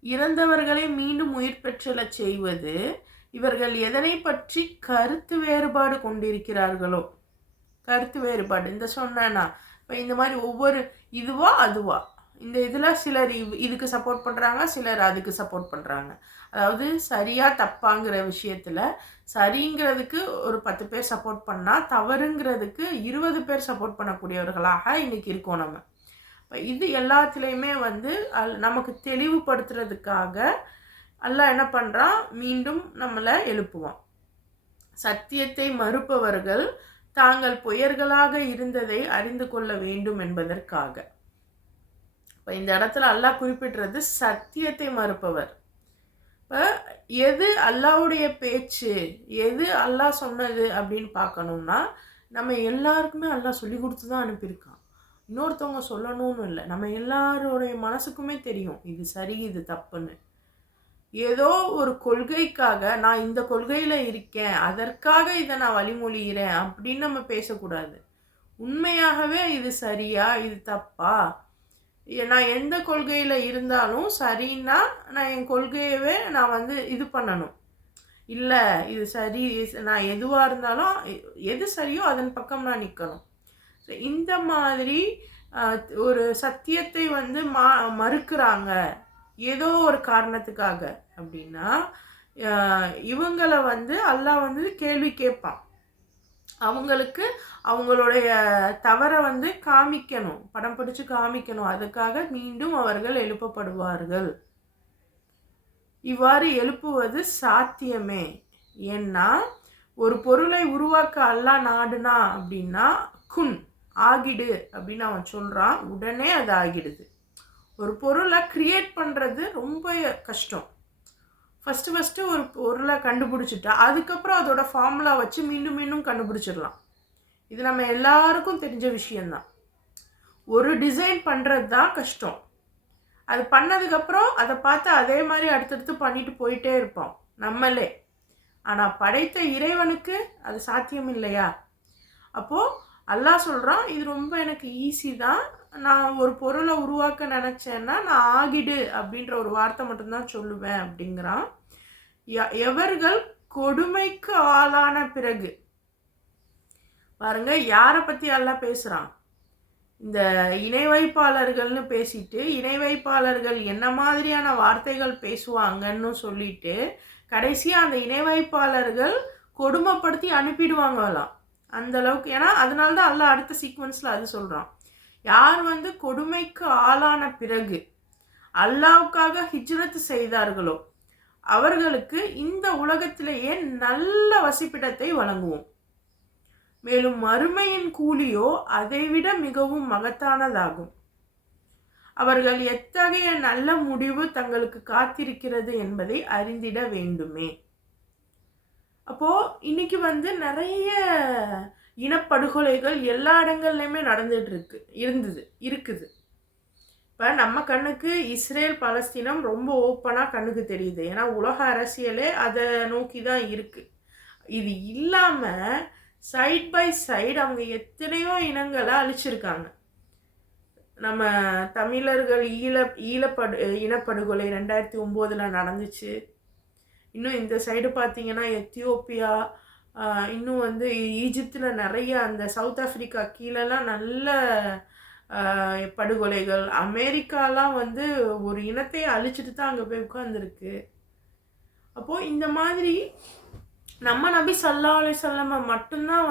இறந்தவர்களை மீண்டும் உயிர் பெற்றலச் செய்வது இவர்கள் எதனை பற்றி கருத்து வேறுபாடு கொண்டிருக்கிறார்களோ, கருத்து வேறுபாடு இந்த சொன்னா இப்போ இந்த மாதிரி ஒவ்வொரு இதுவா அதுவா இந்த இதில் சிலர் இதுக்கு சப்போர்ட் பண்ணுறாங்க, சிலர் அதுக்கு சப்போர்ட் பண்ணுறாங்க. அதாவது சரியாக தப்பாங்கிற விஷயத்தில் சரிங்கிறதுக்கு ஒரு 10 பேர் சப்போர்ட் பண்ணால் தவறுங்கிறதுக்கு 20 பேர் சப்போர்ட் பண்ணக்கூடியவர்களாக இன்றைக்கி இருக்கோம் நம்ம. இப்போ இது எல்லாத்துலேயுமே நமக்கு தெளிவுபடுத்துறதுக்காக அல்லாஹ் என்ன பண்ணுறான், மீண்டும் நம்மளை எழுப்புவான். சத்தியத்தை மறுப்பவர்கள் தாங்கள் பொய்யர்களாக இருந்ததை அறிந்து கொள்ள வேண்டும் என்பதற்காக. இப்போ இந்த இடத்துல அல்லாஹ் குறிப்பிடுறது சத்தியத்தை மறுப்பவர். இப்போ எது அல்லாஹ்வுடைய பேச்சு, எது அல்லாஹ் சொன்னது அப்படின்னு பார்க்கணும்னா நம்ம எல்லாருக்குமே அல்லாஹ் சொல்லி கொடுத்து தான் அனுப்பியிருக்கான். இன்னொருத்தவங்க சொல்லணும்னு இல்லை, நம்ம எல்லாருடைய மனசுக்குமே தெரியும் இது சரி இது தப்புன்னு. ஏதோ ஒரு கொள்கைக்காக நான் இந்த கொள்கையில் இருக்கேன் அதற்காக இதை நான் வழிமொழிகிறேன் அப்படின்னு நம்ம பேசக்கூடாது. உண்மையாகவே இது சரியா இது தப்பா, நான் எந்த கொள்கையில் இருந்தாலும் சரின்னா நான் என் கொள்கையவே நான் இது பண்ணணும். இல்லை இது சரி, நான் எதுவாக இருந்தாலும் எது சரியோ அதன் பக்கம் நான் நிற்கணும். இந்த மாதிரி ஒரு சத்தியத்தை மறுக்கிறாங்க ஏதோ ஒரு காரணத்துக்காக அப்படின்னா இவங்களை அல்லாஹ் கேள்வி கேட்பான். அவங்களுக்கு அவங்களுடைய தவறை காமிக்கணும், படம் பிடிச்சு காமிக்கணும். அதுக்காக மீண்டும் அவர்கள் எழுப்பப்படுவார்கள். இவ்வாறு எழுப்புவது சாத்தியமே. ஏன்னா ஒரு பொருளை உருவாக்க அல்லாஹ் நாடுனா அப்படின்னா குன் ஆகிடு அப்படின்னு அவன் சொல்கிறான், உடனே அது ஆகிடுது. ஒரு பொருளை க்ரியேட் பண்ணுறது ரொம்ப கஷ்டம். ஃபஸ்ட்டு ஒரு பொருளை கண்டுபிடிச்சிட்டா அதுக்கப்புறம் அதோட ஃபார்முலா வச்சு மீண்டும் மீண்டும் கண்டுபிடிச்சிடலாம். இது நம்ம எல்லாருக்கும் தெரிஞ்ச விஷயந்தான். ஒரு டிசைன் பண்ணுறது தான் கஷ்டம். அது பண்ணதுக்கப்புறம் அதை பார்த்து அதே மாதிரி அடுத்தடுத்து பண்ணிட்டு போயிட்டே இருப்போம் நம்மளே. ஆனால் படைத்த இறைவனுக்கு அது சாத்தியம் இல்லையா? அப்போது அல்லாஹ் சொல்கிறான், இது ரொம்ப எனக்கு ஈஸி தான். நான் ஒரு பொருளை உருவாக்க நினச்சேன்னா நான் ஆகிடு அப்படின்ற ஒரு வார்த்தை மட்டும்தான் சொல்லுவேன் அப்படிங்கிறான். எவர்கள் கொடுமைக்கு ஆளான பிறகு பாருங்க யாரை பற்றி அல்லாஹ் பேசுகிறான். இந்த இணை வைப்பாளர்கள்னு பேசிட்டு இணை வைப்பாளர்கள் என்ன மாதிரியான வார்த்தைகள் பேசுவாங்கன்னு சொல்லிட்டு கடைசியாக அந்த இணை வைப்பாளர்கள் கொடுமைப்படுத்தி அனுப்பிடுவாங்கலாம் அந்த அளவுக்கு. ஏன்னா அதனால தான் அல்லாஹ் அடுத்த சீக்வன்ஸில் அது சொல்கிறான். யார் கொடுமைக்கு ஆளான பிறகு அல்லாஹ்வுக்காக ஹிஜ்ரத் செய்தார்களோ அவர்களுக்கு இந்த உலகத்திலேயே நல்ல வசிப்பிடத்தை வழங்குவோம். மேலும் மறுமையின் கூலியோ அதைவிட மிகவும் மகத்தானதாகும். அவர்கள் எத்தகைய நல்ல முடிவு தங்களுக்கு காத்திருக்கிறது என்பதை அறிந்திட வேண்டுமே. அப்போ இன்னைக்கு நிறைய இனப்படுகொலைகள் எல்லா இடங்கள்லையுமே நடந்துட்டு இருக்குது. இப்போ நம்ம கண்ணுக்கு இஸ்ரேல் பலஸ்தீனம் ரொம்ப ஓப்பனாக கண்ணுக்கு தெரியுது. ஏன்னா உலக அரசியலே அதை நோக்கி தான் இருக்குது. இது இல்லாமல் சைட் பை சைடு அவங்க எத்தனையோ இனங்களை அழிச்சிருக்காங்க. நம்ம தமிழர்கள் இனப்படுகொலை 2009 நடந்துச்சு. இன்னும் இந்த சைடு பார்த்தீங்கன்னா எத்தியோப்பியா, இன்னும் ஈஜிப்தில் நிறைய அந்த சவுத் ஆஃப்ரிக்கா கீழெல்லாம் நல்ல படுகொலைகள். அமெரிக்காலாம் ஒரு இனத்தை அழிச்சிட்டு தான் அங்கே போய் உட்கார்ந்துருக்கு. அப்போது இந்த மாதிரி நம்ம நபி ஸல்லல்லாஹு அலைஹி வஸல்லம் மட்டும்தான்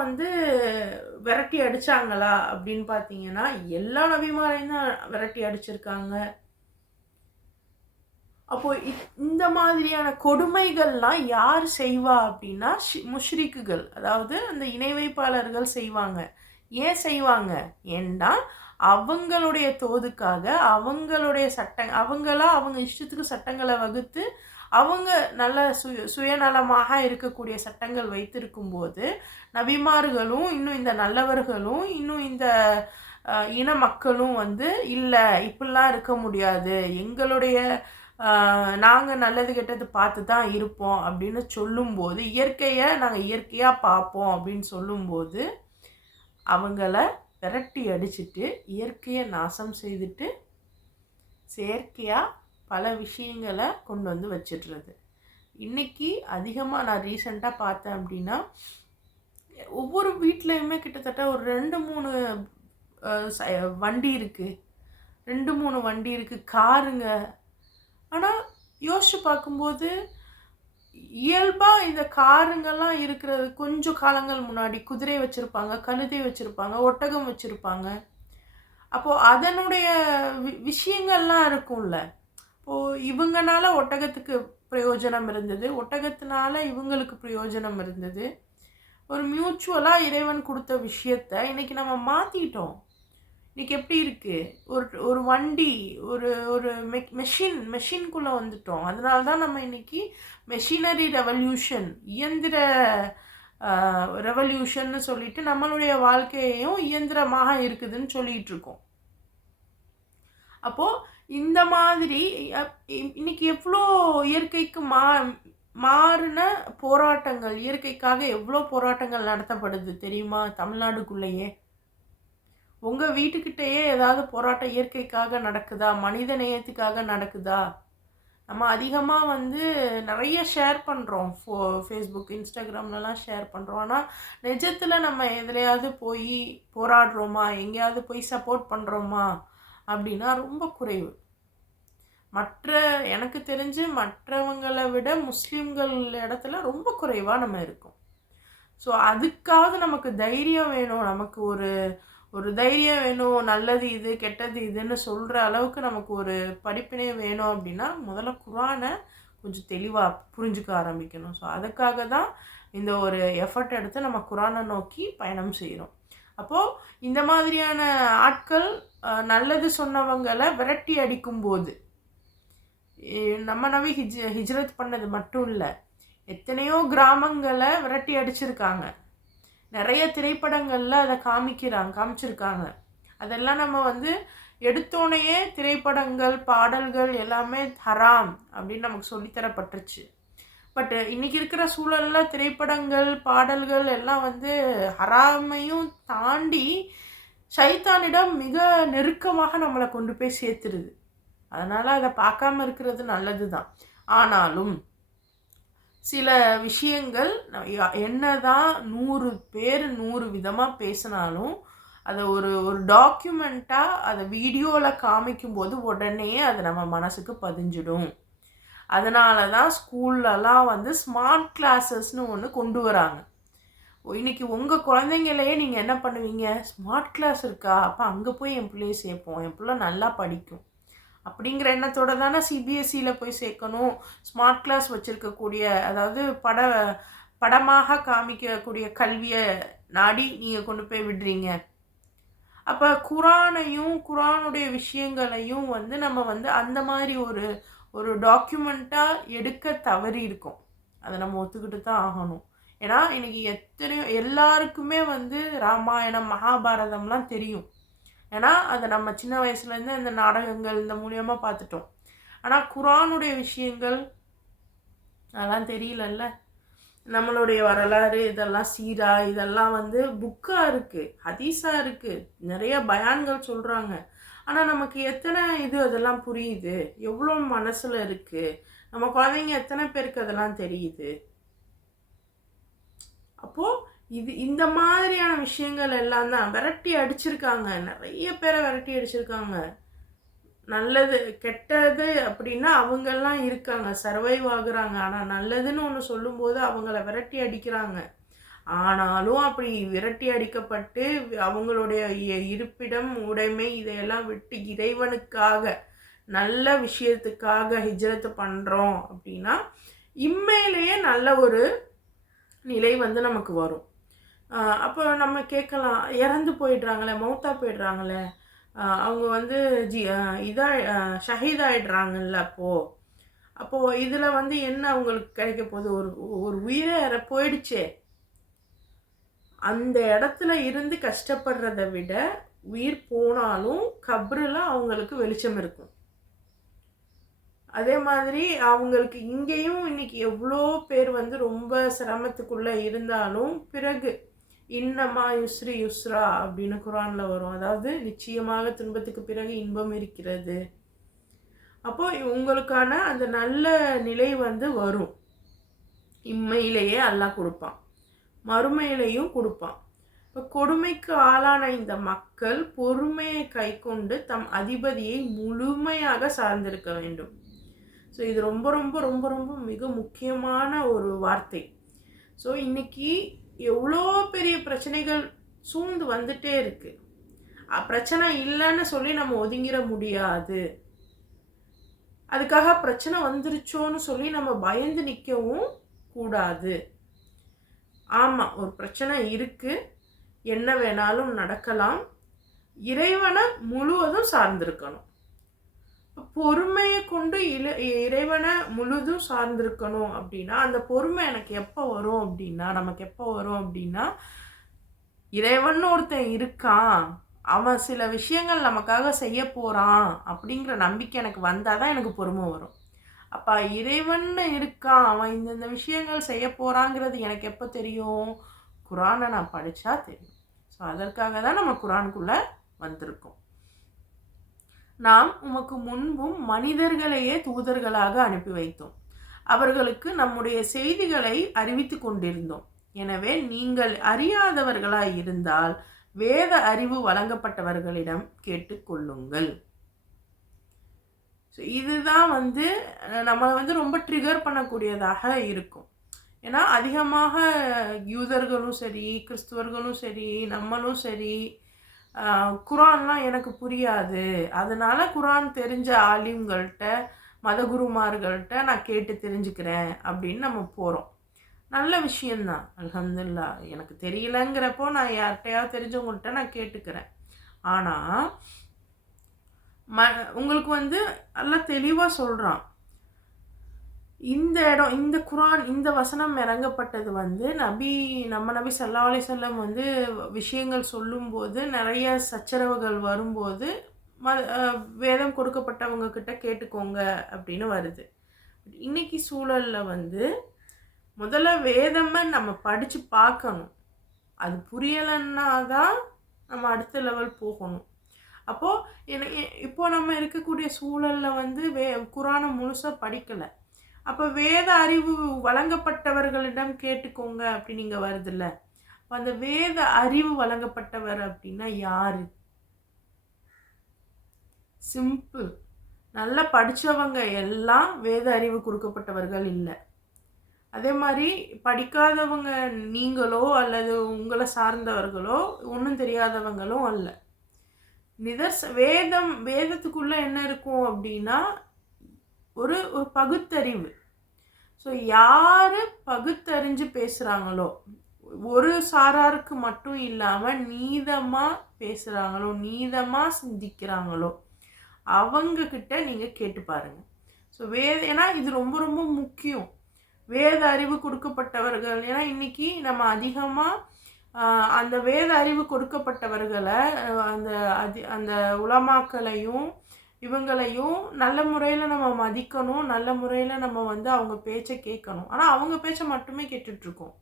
விரட்டி அடித்தாங்களா அப்படின்னு பார்த்தீங்கன்னா எல்லா நபிமாரையும் தான் விரட்டி அடிச்சிருக்காங்க. அப்போது இந்த மாதிரியான கொடுமைகள்லாம் யார் செய்வா அப்படின்னா முஷ்ரிக்குகள், அதாவது அந்த இணை வைப்பாளர்கள் செய்வாங்க. ஏன் செய்வாங்க? ஏன்னா அவங்களுடைய தோதுக்காக அவங்களுடைய அவங்க இஷ்டத்துக்கு சட்டங்களை வகுத்து அவங்க நல்ல சுயநலமாக இருக்கக்கூடிய சட்டங்கள் வைத்திருக்கும் போது நபிமார்களும் இன்னும் இந்த நல்லவர்களும் இன்னும் இந்த இன மக்களும் வந்து இல்லை இப்படிலாம் இருக்க முடியாது, எங்களுடைய நாங்கள் நல்லது கெட்டது பார்த்து தான் இருப்போம் அப்படின்னு சொல்லும்போது, இயற்கையை நாங்கள் இயற்கையாக பார்ப்போம் அப்படின்னு சொல்லும்போது அவங்கள விரட்டி அடிச்சுட்டு இயற்கையை நாசம் செய்துட்டு செயற்கையாக பல விஷயங்களை கொண்டு வந்து வச்சிடுறது. இன்றைக்கி அதிகமாக நான் ரீசெண்டாக பார்த்தேன் அப்படின்னா, ஒவ்வொரு வீட்லேயுமே கிட்டத்தட்ட ஒரு 2-3 வண்டி இருக்குது, 2-3 வண்டி இருக்குது, காருங்க. ஆனால் யோசிச்சு பார்க்கும்போது இயல்பாக இந்த காருங்கெல்லாம் இருக்கிறது கொஞ்சம் காலங்கள் முன்னாடி குதிரை வச்சுருப்பாங்க, கழுதை வச்சுருப்பாங்க, ஒட்டகம் வச்சுருப்பாங்க. அப்போது அதனுடைய விஷயங்கள்லாம் இருக்கும்ல. இப்போது இவங்கனால ஒட்டகத்துக்கு பிரயோஜனம் இருந்தது, ஒட்டகத்தினால இவங்களுக்கு பிரயோஜனம் இருந்தது. ஒரு மியூச்சுவலாக இறைவன் கொடுத்த விஷயத்த இன்றைக்கி நம்ம மாற்றிட்டோம். இன்றைக்கி எப்படி இருக்குது, ஒரு வண்டி, ஒரு ஒரு மெஷின்குள்ளே வந்துட்டோம். அதனால தான் நம்ம இன்றைக்கி மெஷினரி ரெவல்யூஷன், இயந்திர ரெவல்யூஷன்னு சொல்லிட்டு நம்மளுடைய வாழ்க்கையையும் இயந்திரமாக இருக்குதுன்னு சொல்லிகிட்டு இருக்கோம். அப்போது இந்த மாதிரி இன்றைக்கி எவ்வளோ இயற்கைக்கு மாறின போராட்டங்கள், இயற்கைக்காக எவ்வளோ போராட்டங்கள் நடத்தப்படுது தெரியுமா? தமிழ்நாடுக்குள்ளேயே உங்கள் வீட்டுக்கிட்டேயே ஏதாவது போராட்டம் இயற்கைக்காக நடக்குதா, மனித நேயத்துக்காக நடக்குதா? நம்ம அதிகமாக வந்து நிறைய ஷேர் பண்ணுறோம், ஃபேஸ்புக் இன்ஸ்டாகிராம்லலாம் ஷேர் பண்ணுறோம். ஆனால் நிஜத்தில் நம்ம எதுலையாவது போய் போராடுறோமா, எங்கேயாவது போய் சப்போர்ட் பண்ணுறோமா அப்படின்னா ரொம்ப குறைவு. எனக்கு தெரிஞ்சு மற்றவங்களை விட முஸ்லீம்கள் இடத்துல ரொம்ப குறைவாக நம்ம இருக்கோம். ஸோ அதுக்காவது நமக்கு தைரியம் வேணும், நமக்கு ஒரு தைரியம் வேணும், நல்லது இது கெட்டது இதுன்னு சொல்கிற அளவுக்கு நமக்கு ஒரு படிப்பினை வேணும் அப்படின்னா முதல்ல குர்ஆனை கொஞ்சம் தெளிவாக புரிஞ்சுக்க ஆரம்பிக்கணும். ஸோ அதுக்காக தான் இந்த ஒரு எஃபர்ட் எடுத்து நம்ம குர்ஆனை நோக்கி பயணம் செய்கிறோம். அப்போது இந்த மாதிரியான ஆட்கள் நல்லது சொன்னவங்களை விரட்டி அடிக்கும்போது, நம்ம நபி ஹிஜ்ரத் பண்ணது மட்டும் இல்லை, எத்தனையோ கிராமங்களை விரட்டி அடிச்சிருக்காங்க. நிறைய திரைப்படங்களில் அதை காமிச்சிருக்காங்க. அதெல்லாம் நம்ம வந்து எடுத்தோனையே திரைப்படங்கள், பாடல்கள் எல்லாமே ஹராம் அப்படின்னு நமக்கு சொல்லித்தரப்பட்டுருச்சு. பட் இன்றைக்கி இருக்கிற சூழலில் திரைப்படங்கள், பாடல்கள் எல்லாம் வந்து ஹராமையும் தாண்டி ஷைத்தானிடம் மிக நெருக்கமாக நம்மளை கொண்டு போய் சேர்த்துருது. அதனால் அதை பார்க்காம இருக்கிறது நல்லது தான். ஆனாலும் சில விஷயங்கள் என்னதான் 100 பேர் 100 விதமாக பேசினாலும் அதை ஒரு டாக்குமெண்ட்டாக அதை வீடியோவில் காமிக்கும்போது உடனே அது நம்ம மனசுக்கு பதிஞ்சிடும். அதனால தான் ஸ்கூல்லலாம் வந்து ஸ்மார்ட் கிளாஸஸ்னு ஒன்று கொண்டு வராங்க. இன்றைக்கி உங்கள் குழந்தைங்களையே நீங்கள் என்ன பண்ணுவீங்க, ஸ்மார்ட் கிளாஸ் இருக்கா, அப்போ அங்கே போய் என் பிள்ளையை சேர்ப்போம், என் பிள்ளை நல்லா படிக்கும் அப்படிங்கிற எண்ணத்தோடு தானே சிபிஎஸ்சியில் போய் சேர்க்கணும். ஸ்மார்ட் கிளாஸ் வச்சுருக்கக்கூடிய, அதாவது படமாக காமிக்கக்கூடிய கல்வியை நாடி நீங்கள் கொண்டு போய் விடுறீங்க. அப்போ குர்ஆனையும் குர்ஆனுடைய விஷயங்களையும் வந்து நம்ம வந்து அந்த மாதிரி ஒரு டாக்குமெண்ட்டாக எடுக்க தவறி இருக்கோம். அதை நம்ம ஒத்துக்கிட்டு தான் ஆகணும். ஏன்னா இன்றைக்கி எல்லாருக்குமே வந்து ராமாயணம், மகாபாரதம்லாம் தெரியும். ஏன்னா அதை நம்ம சின்ன வயசுலேருந்து இந்த நாடகங்கள் இந்த மூலியமாக பார்த்துட்டோம். ஆனால் குர்ஆனுடைய விஷயங்கள் அதெல்லாம் தெரியலல்ல. நம்மளுடைய வரலாறு இதெல்லாம் சீரா இதெல்லாம் வந்து புக்காக இருக்குது, ஹதீஸாக இருக்குது, நிறைய பயான்கள் சொல்கிறாங்க. ஆனால் நமக்கு எத்தனை அதெல்லாம் புரியுது, எவ்வளோ மனசில் இருக்குது, நம்ம குழந்தைங்க எத்தனை பேருக்கு அதெல்லாம் தெரியுது? அப்போது இந்த மாதிரியான விஷயங்கள் எல்லாம் தான் விரட்டி அடிச்சிருக்காங்க. நிறைய பேரை விரட்டி அடிச்சிருக்காங்க. நல்லது கெட்டது அப்படின்னா அவங்கெல்லாம் இருக்காங்க, சர்வைவ் ஆகுறாங்க. ஆனால் நல்லதுன்னு ஒன்று சொல்லும்போது அவங்கள விரட்டி அடிக்கிறாங்க. ஆனாலும் அப்படி விரட்டி அடிக்கப்பட்டு அவங்களுடைய இருப்பிடம், உடைமை இதையெல்லாம் விட்டு இறைவனுக்காக நல்ல விஷயத்துக்காக ஹிஜ்ரத்து பண்ணுறோம் அப்படின்னா இம்மையிலேயே நல்ல ஒரு நிலை வந்து நமக்கு வரும். அப்போ நம்ம கேட்கலாம், இறந்து போயிடுறாங்களே, மௌத்தா போயிடுறாங்களே, அவங்க வந்து ஷஹீதாயிடுறாங்கல்ல, அப்போது இதில் வந்து என்ன அவங்களுக்கு கிடைக்க போகுது? ஒரு உயிரை போயிடுச்சே, அந்த இடத்துல இருந்து கஷ்டப்படுறத விட உயிர் போனாலும் கப்ரில் அவங்களுக்கு வெளிச்சம் இருக்கும். அதே மாதிரி அவங்களுக்கு இங்கேயும் இன்னைக்கு எவ்வளோ பேர் வந்து ரொம்ப சிரமத்துக்குள்ளே இருந்தாலும் பிறகு இன்னமா யுஸ்ரி யுஸ்ரா அப்படின்னு குரானில் வரும். அதாவது நிச்சயமாக துன்பத்துக்கு பிறகு இன்பம் இருக்கிறது. அப்போ உங்களுக்கான அந்த நல்ல நிலை வந்து வரும். இம்மையிலேயே அல்லாஹ் கொடுப்பான், மறுமையிலையும் கொடுப்பான். இப்போ கொடுமைக்கு ஆளான இந்த மக்கள் பொறுமையை கை கொண்டு தம் அதிபதியை முழுமையாக சார்ந்திருக்க வேண்டும். ஸோ இது ரொம்ப ரொம்ப ரொம்ப ரொம்ப மிக முக்கியமான ஒரு வார்த்தை. ஸோ இன்னைக்கு எவ்வளோ பெரிய பிரச்சனைகள் சூழ்ந்து வந்துட்டே இருக்கு. பிரச்சனை இல்லைன்னு சொல்லி நம்ம ஒதுங்கிட முடியாது. அதுக்காக பிரச்சனை வந்துருச்சோன்னு சொல்லி நம்ம பயந்து நிற்கவும் கூடாது. ஆமாம், ஒரு பிரச்சனை இருக்கு, என்ன வேணாலும் நடக்கலாம். இறைவனை முழுவதும் சார்ந்திருக்கணும். பொறுமையை கொண்டு இறைவனை முழுதும் சார்ந்திருக்கணும் அப்படின்னா அந்த பொறுமை எனக்கு எப்போ வரும் அப்படின்னா, நமக்கு எப்போ வரும் அப்படின்னா, இறைவன் ஒருத்தன் இருக்கான், அவன் சில விஷயங்கள் நமக்காக செய்ய போகிறான் அப்படிங்கிற நம்பிக்கை எனக்கு வந்தால் தான் எனக்கு பொறுமை வரும். அப்போ இறைவன் இருக்கான், அவன் இந்தந்த விஷயங்கள் செய்ய போகிறாங்கிறது எனக்கு எப்போ தெரியும்? குரானை நான் படித்தா தெரியும். ஸோ அதற்காக தான் நம்ம குரானுக்குள்ளே வந்திருக்கோம். நாம் உமக்கு முன்பும் மனிதர்களையே தூதர்களாக அனுப்பி வைத்தோம், அவர்களுக்கு நம்முடைய செய்திகளை அறிவித்து கொண்டிருந்தோம். எனவே நீங்கள் அறியாதவர்களாய் இருந்தால் வேத அறிவு வழங்கப்பட்டவர்களிடம் கேட்டுக்கொள்ளுங்கள். ஸோ இதுதான் வந்து நம்ம வந்து ரொம்ப ட்ரிகர் பண்ணக்கூடியதாக இருக்கும். ஏன்னா அதிகமாக யூதர்களும் சரி, கிறிஸ்துவர்களும் சரி, நம்மளும் சரி, குரான்லாம் எனக்கு புரியாது, அதனால குரான் தெரிஞ்ச ஆலிம்கள்கிட்ட, மதகுருமார்கள்ட்ட நான் கேட்டு தெரிஞ்சுக்கிறேன் அப்படின்னு நம்ம போகிறோம். நல்ல விஷயந்தான், அல்ஹம்துலில்லாஹ். எனக்கு தெரியலங்கிறப்போ நான் யார்கிட்டையாவது தெரிஞ்சவங்கள்ட்ட நான் கேட்டுக்கிறேன். ஆனால் உங்களுக்கு வந்து எல்லாம் தெளிவாக சொல்கிறான். இந்த இடம், இந்த குரான், இந்த வசனம் இறங்கப்பட்டது வந்து நம்ம நபி ஸல்லல்லாஹு அலைஹி வஸல்லம் வந்து விஷயங்கள் சொல்லும்போது, நிறைய சச்சரவுகள் வரும்போது வேதம் கொடுக்கப்பட்டவங்க கிட்ட கேட்டுக்கோங்க அப்படின்னு வருது. இன்னைக்கு சூழலில் வந்து முதல்ல வேதமை நம்ம படித்து பார்க்கணும். அது புரியலைன்னா தான் நம்ம அடுத்த லெவல் போகணும். அப்போது இப்போ நம்ம இருக்கக்கூடிய சூழலில் வந்து குரானை முழுசாக படிக்கலை. அப்போ வேத அறிவு வழங்கப்பட்டவர்களிடம் கேட்டுக்கோங்க அப்படின்னு இங்கே வருதுல்ல. அந்த வேத அறிவு வழங்கப்பட்டவர் அப்படின்னா யாரு? சிம்பிள், நல்லா படித்தவங்க எல்லாம் வேத அறிவு கொடுக்கப்பட்டவர்கள் இல்லை. அதே மாதிரி படிக்காதவங்க நீங்களோ அல்லது உங்களை சார்ந்தவர்களோ ஒன்றும் தெரியாதவங்களும் அல்ல. வேதத்துக்குள்ளே என்ன இருக்கும் அப்படின்னா ஒரு பகுத்தறிவு. ஸோ யார் பகுத்தறிஞ்சு பேசுகிறாங்களோ, ஒரு சாராருக்கு மட்டும் இல்லாமல் நீதமாக பேசுகிறாங்களோ, நீதமாக சிந்திக்கிறாங்களோ அவங்கக்கிட்ட நீங்கள் கேட்டு பாருங்கள். ஸோ ஏன்னா இது ரொம்ப ரொம்ப முக்கியம். வேத அறிவு கொடுக்கப்பட்டவர்கள், ஏன்னா இன்றைக்கி நம்ம அதிகமாக அந்த வேத அறிவு கொடுக்கப்பட்டவர்களை அந்த உலமாக்களையும் இவங்களையும் நல்ல முறையில் நம்ம மதிக்கணும், நல்ல முறையில் நம்ம வந்து அவங்க பேச்சை கேட்கணும். ஆனால் அவங்க பேச்சை மட்டுமே கேட்டுட்ருக்கோம்,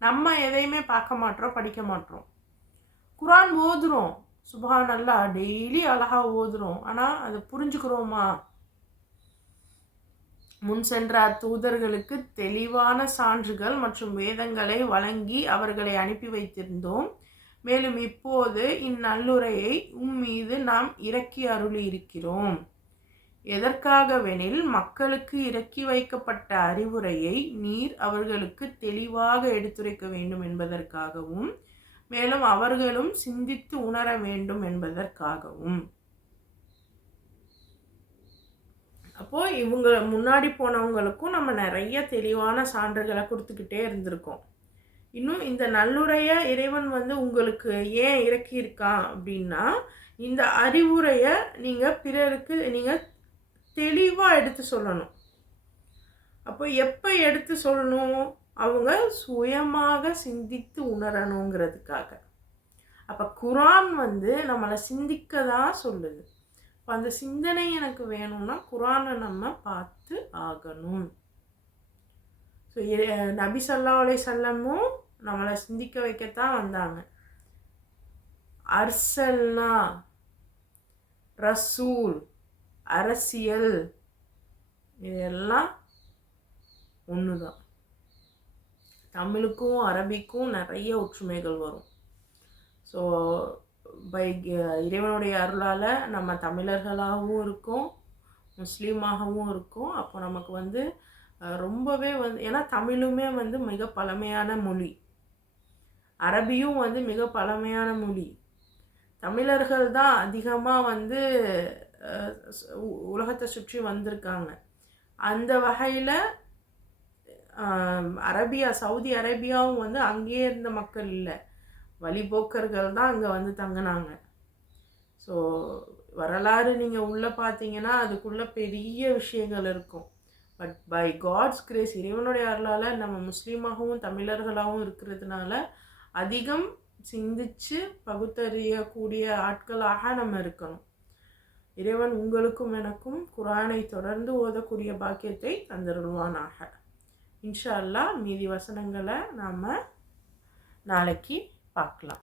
நம்ம எதையுமே பார்க்க மாட்டோம், படிக்க மாட்டோம். குரான் ஓதுறோம், சுப்ஹானல்லாஹ், டெய்லி அழகாக ஓதுறோம், ஆனால் அதை புரிஞ்சுக்கிறோமா? முன் சென்ற தூதர்களுக்கு தெளிவான சான்றுகள் மற்றும் வேதங்களை வழங்கி அவர்களை அனுப்பி வைத்திருந்தோம். மேலும் இப்போது இந்நல்லுரையை மீது நாம் இறக்கி அருளி இருக்கிறோம். எதற்காகவெனில் மக்களுக்கு இறக்கி வைக்கப்பட்ட அறிவுரையை நீர் அவர்களுக்கு தெளிவாக எடுத்துரைக்க வேண்டும் என்பதற்காகவும், மேலும் அவர்களும் சிந்தித்து உணர வேண்டும் என்பதற்காகவும். அப்போது இவங்க முன்னாடி போனவங்களுக்கும் நம்ம நிறைய தெளிவான சான்றுகளை கொடுத்துக்கிட்டே இருந்திருக்கோம். இன்னும் இந்த நல்லுரையை இறைவன் வந்து உங்களுக்கு ஏன் இறக்கியிருக்கான் அப்படின்னா, இந்த அறிவுரையை நீங்கள் பிறருக்கு நீங்கள் தெளிவாக எடுத்து சொல்லணும். அப்போ எப்போ எடுத்து சொல்லணும்? அவங்க சுயமாக சிந்தித்து உணரணுங்கிறதுக்காக. அப்போ குரான் வந்து நம்மளை சிந்திக்க தான் சொல்லுது. இப்போ அந்த சிந்தனை எனக்கு வேணும்னா குரானை நம்ம பார்த்து ஆகணும். ஸோ நபி ஸல்லல்லாஹு அலைஹி வஸல்லமும் நம்மளை சிந்திக்க வைக்கத்தான் வந்தாங்க. அர்சல்னா, ரசூல், அரசியல் இதெல்லாம் ஒன்று தான். தமிழுக்கும் அரபிக்கும் நிறைய ஒற்றுமைகள் வரும். ஸோ இறைவனுடைய அருளால் நம்ம தமிழர்களாகவும் இருக்கோம், முஸ்லீமாகவும் இருக்கோம். அப்போ நமக்கு வந்து ரொம்பவே வந்து, ஏன்னா தமிழுமே வந்து மிக பழமையான மொழி, அரபியும் வந்து மிக பழமையான மொழி. தமிழர்கள் தான் அதிகமாக வந்து உலகத்தை சுற்றி வந்திருக்காங்க. அந்த வகையில் சவுதி அரேபியாவும் வந்து அங்கேயே இருந்த மக்கள் இல்லை, வழிபோக்கர்கள் தான் அங்கே வந்து தங்கினாங்க. ஸோ வரலாறு நீங்கள் உள்ளே பார்த்தீங்கன்னா அதுக்குள்ளே பெரிய விஷயங்கள் இருக்கும். பட் பை காட்ஸ் கிரேஸ், இறைவனுடைய அருளால் நம்ம முஸ்லீமாகவும் தமிழர்களாகவும் இருக்கிறதுனால அதிகம் சிந்திச்சு பகுத்தறியக்கூடிய ஆட்களாக நம்ம இருக்கணும். இறைவன் உங்களுக்கும் எனக்கும் குரானை தொடர்ந்து ஓதக்கூடிய பாக்கியத்தை தந்துருவானாக. இன்ஷா அல்லாஹ் மீதி வசனங்களை நாம் நாளைக்கு பார்க்கலாம்.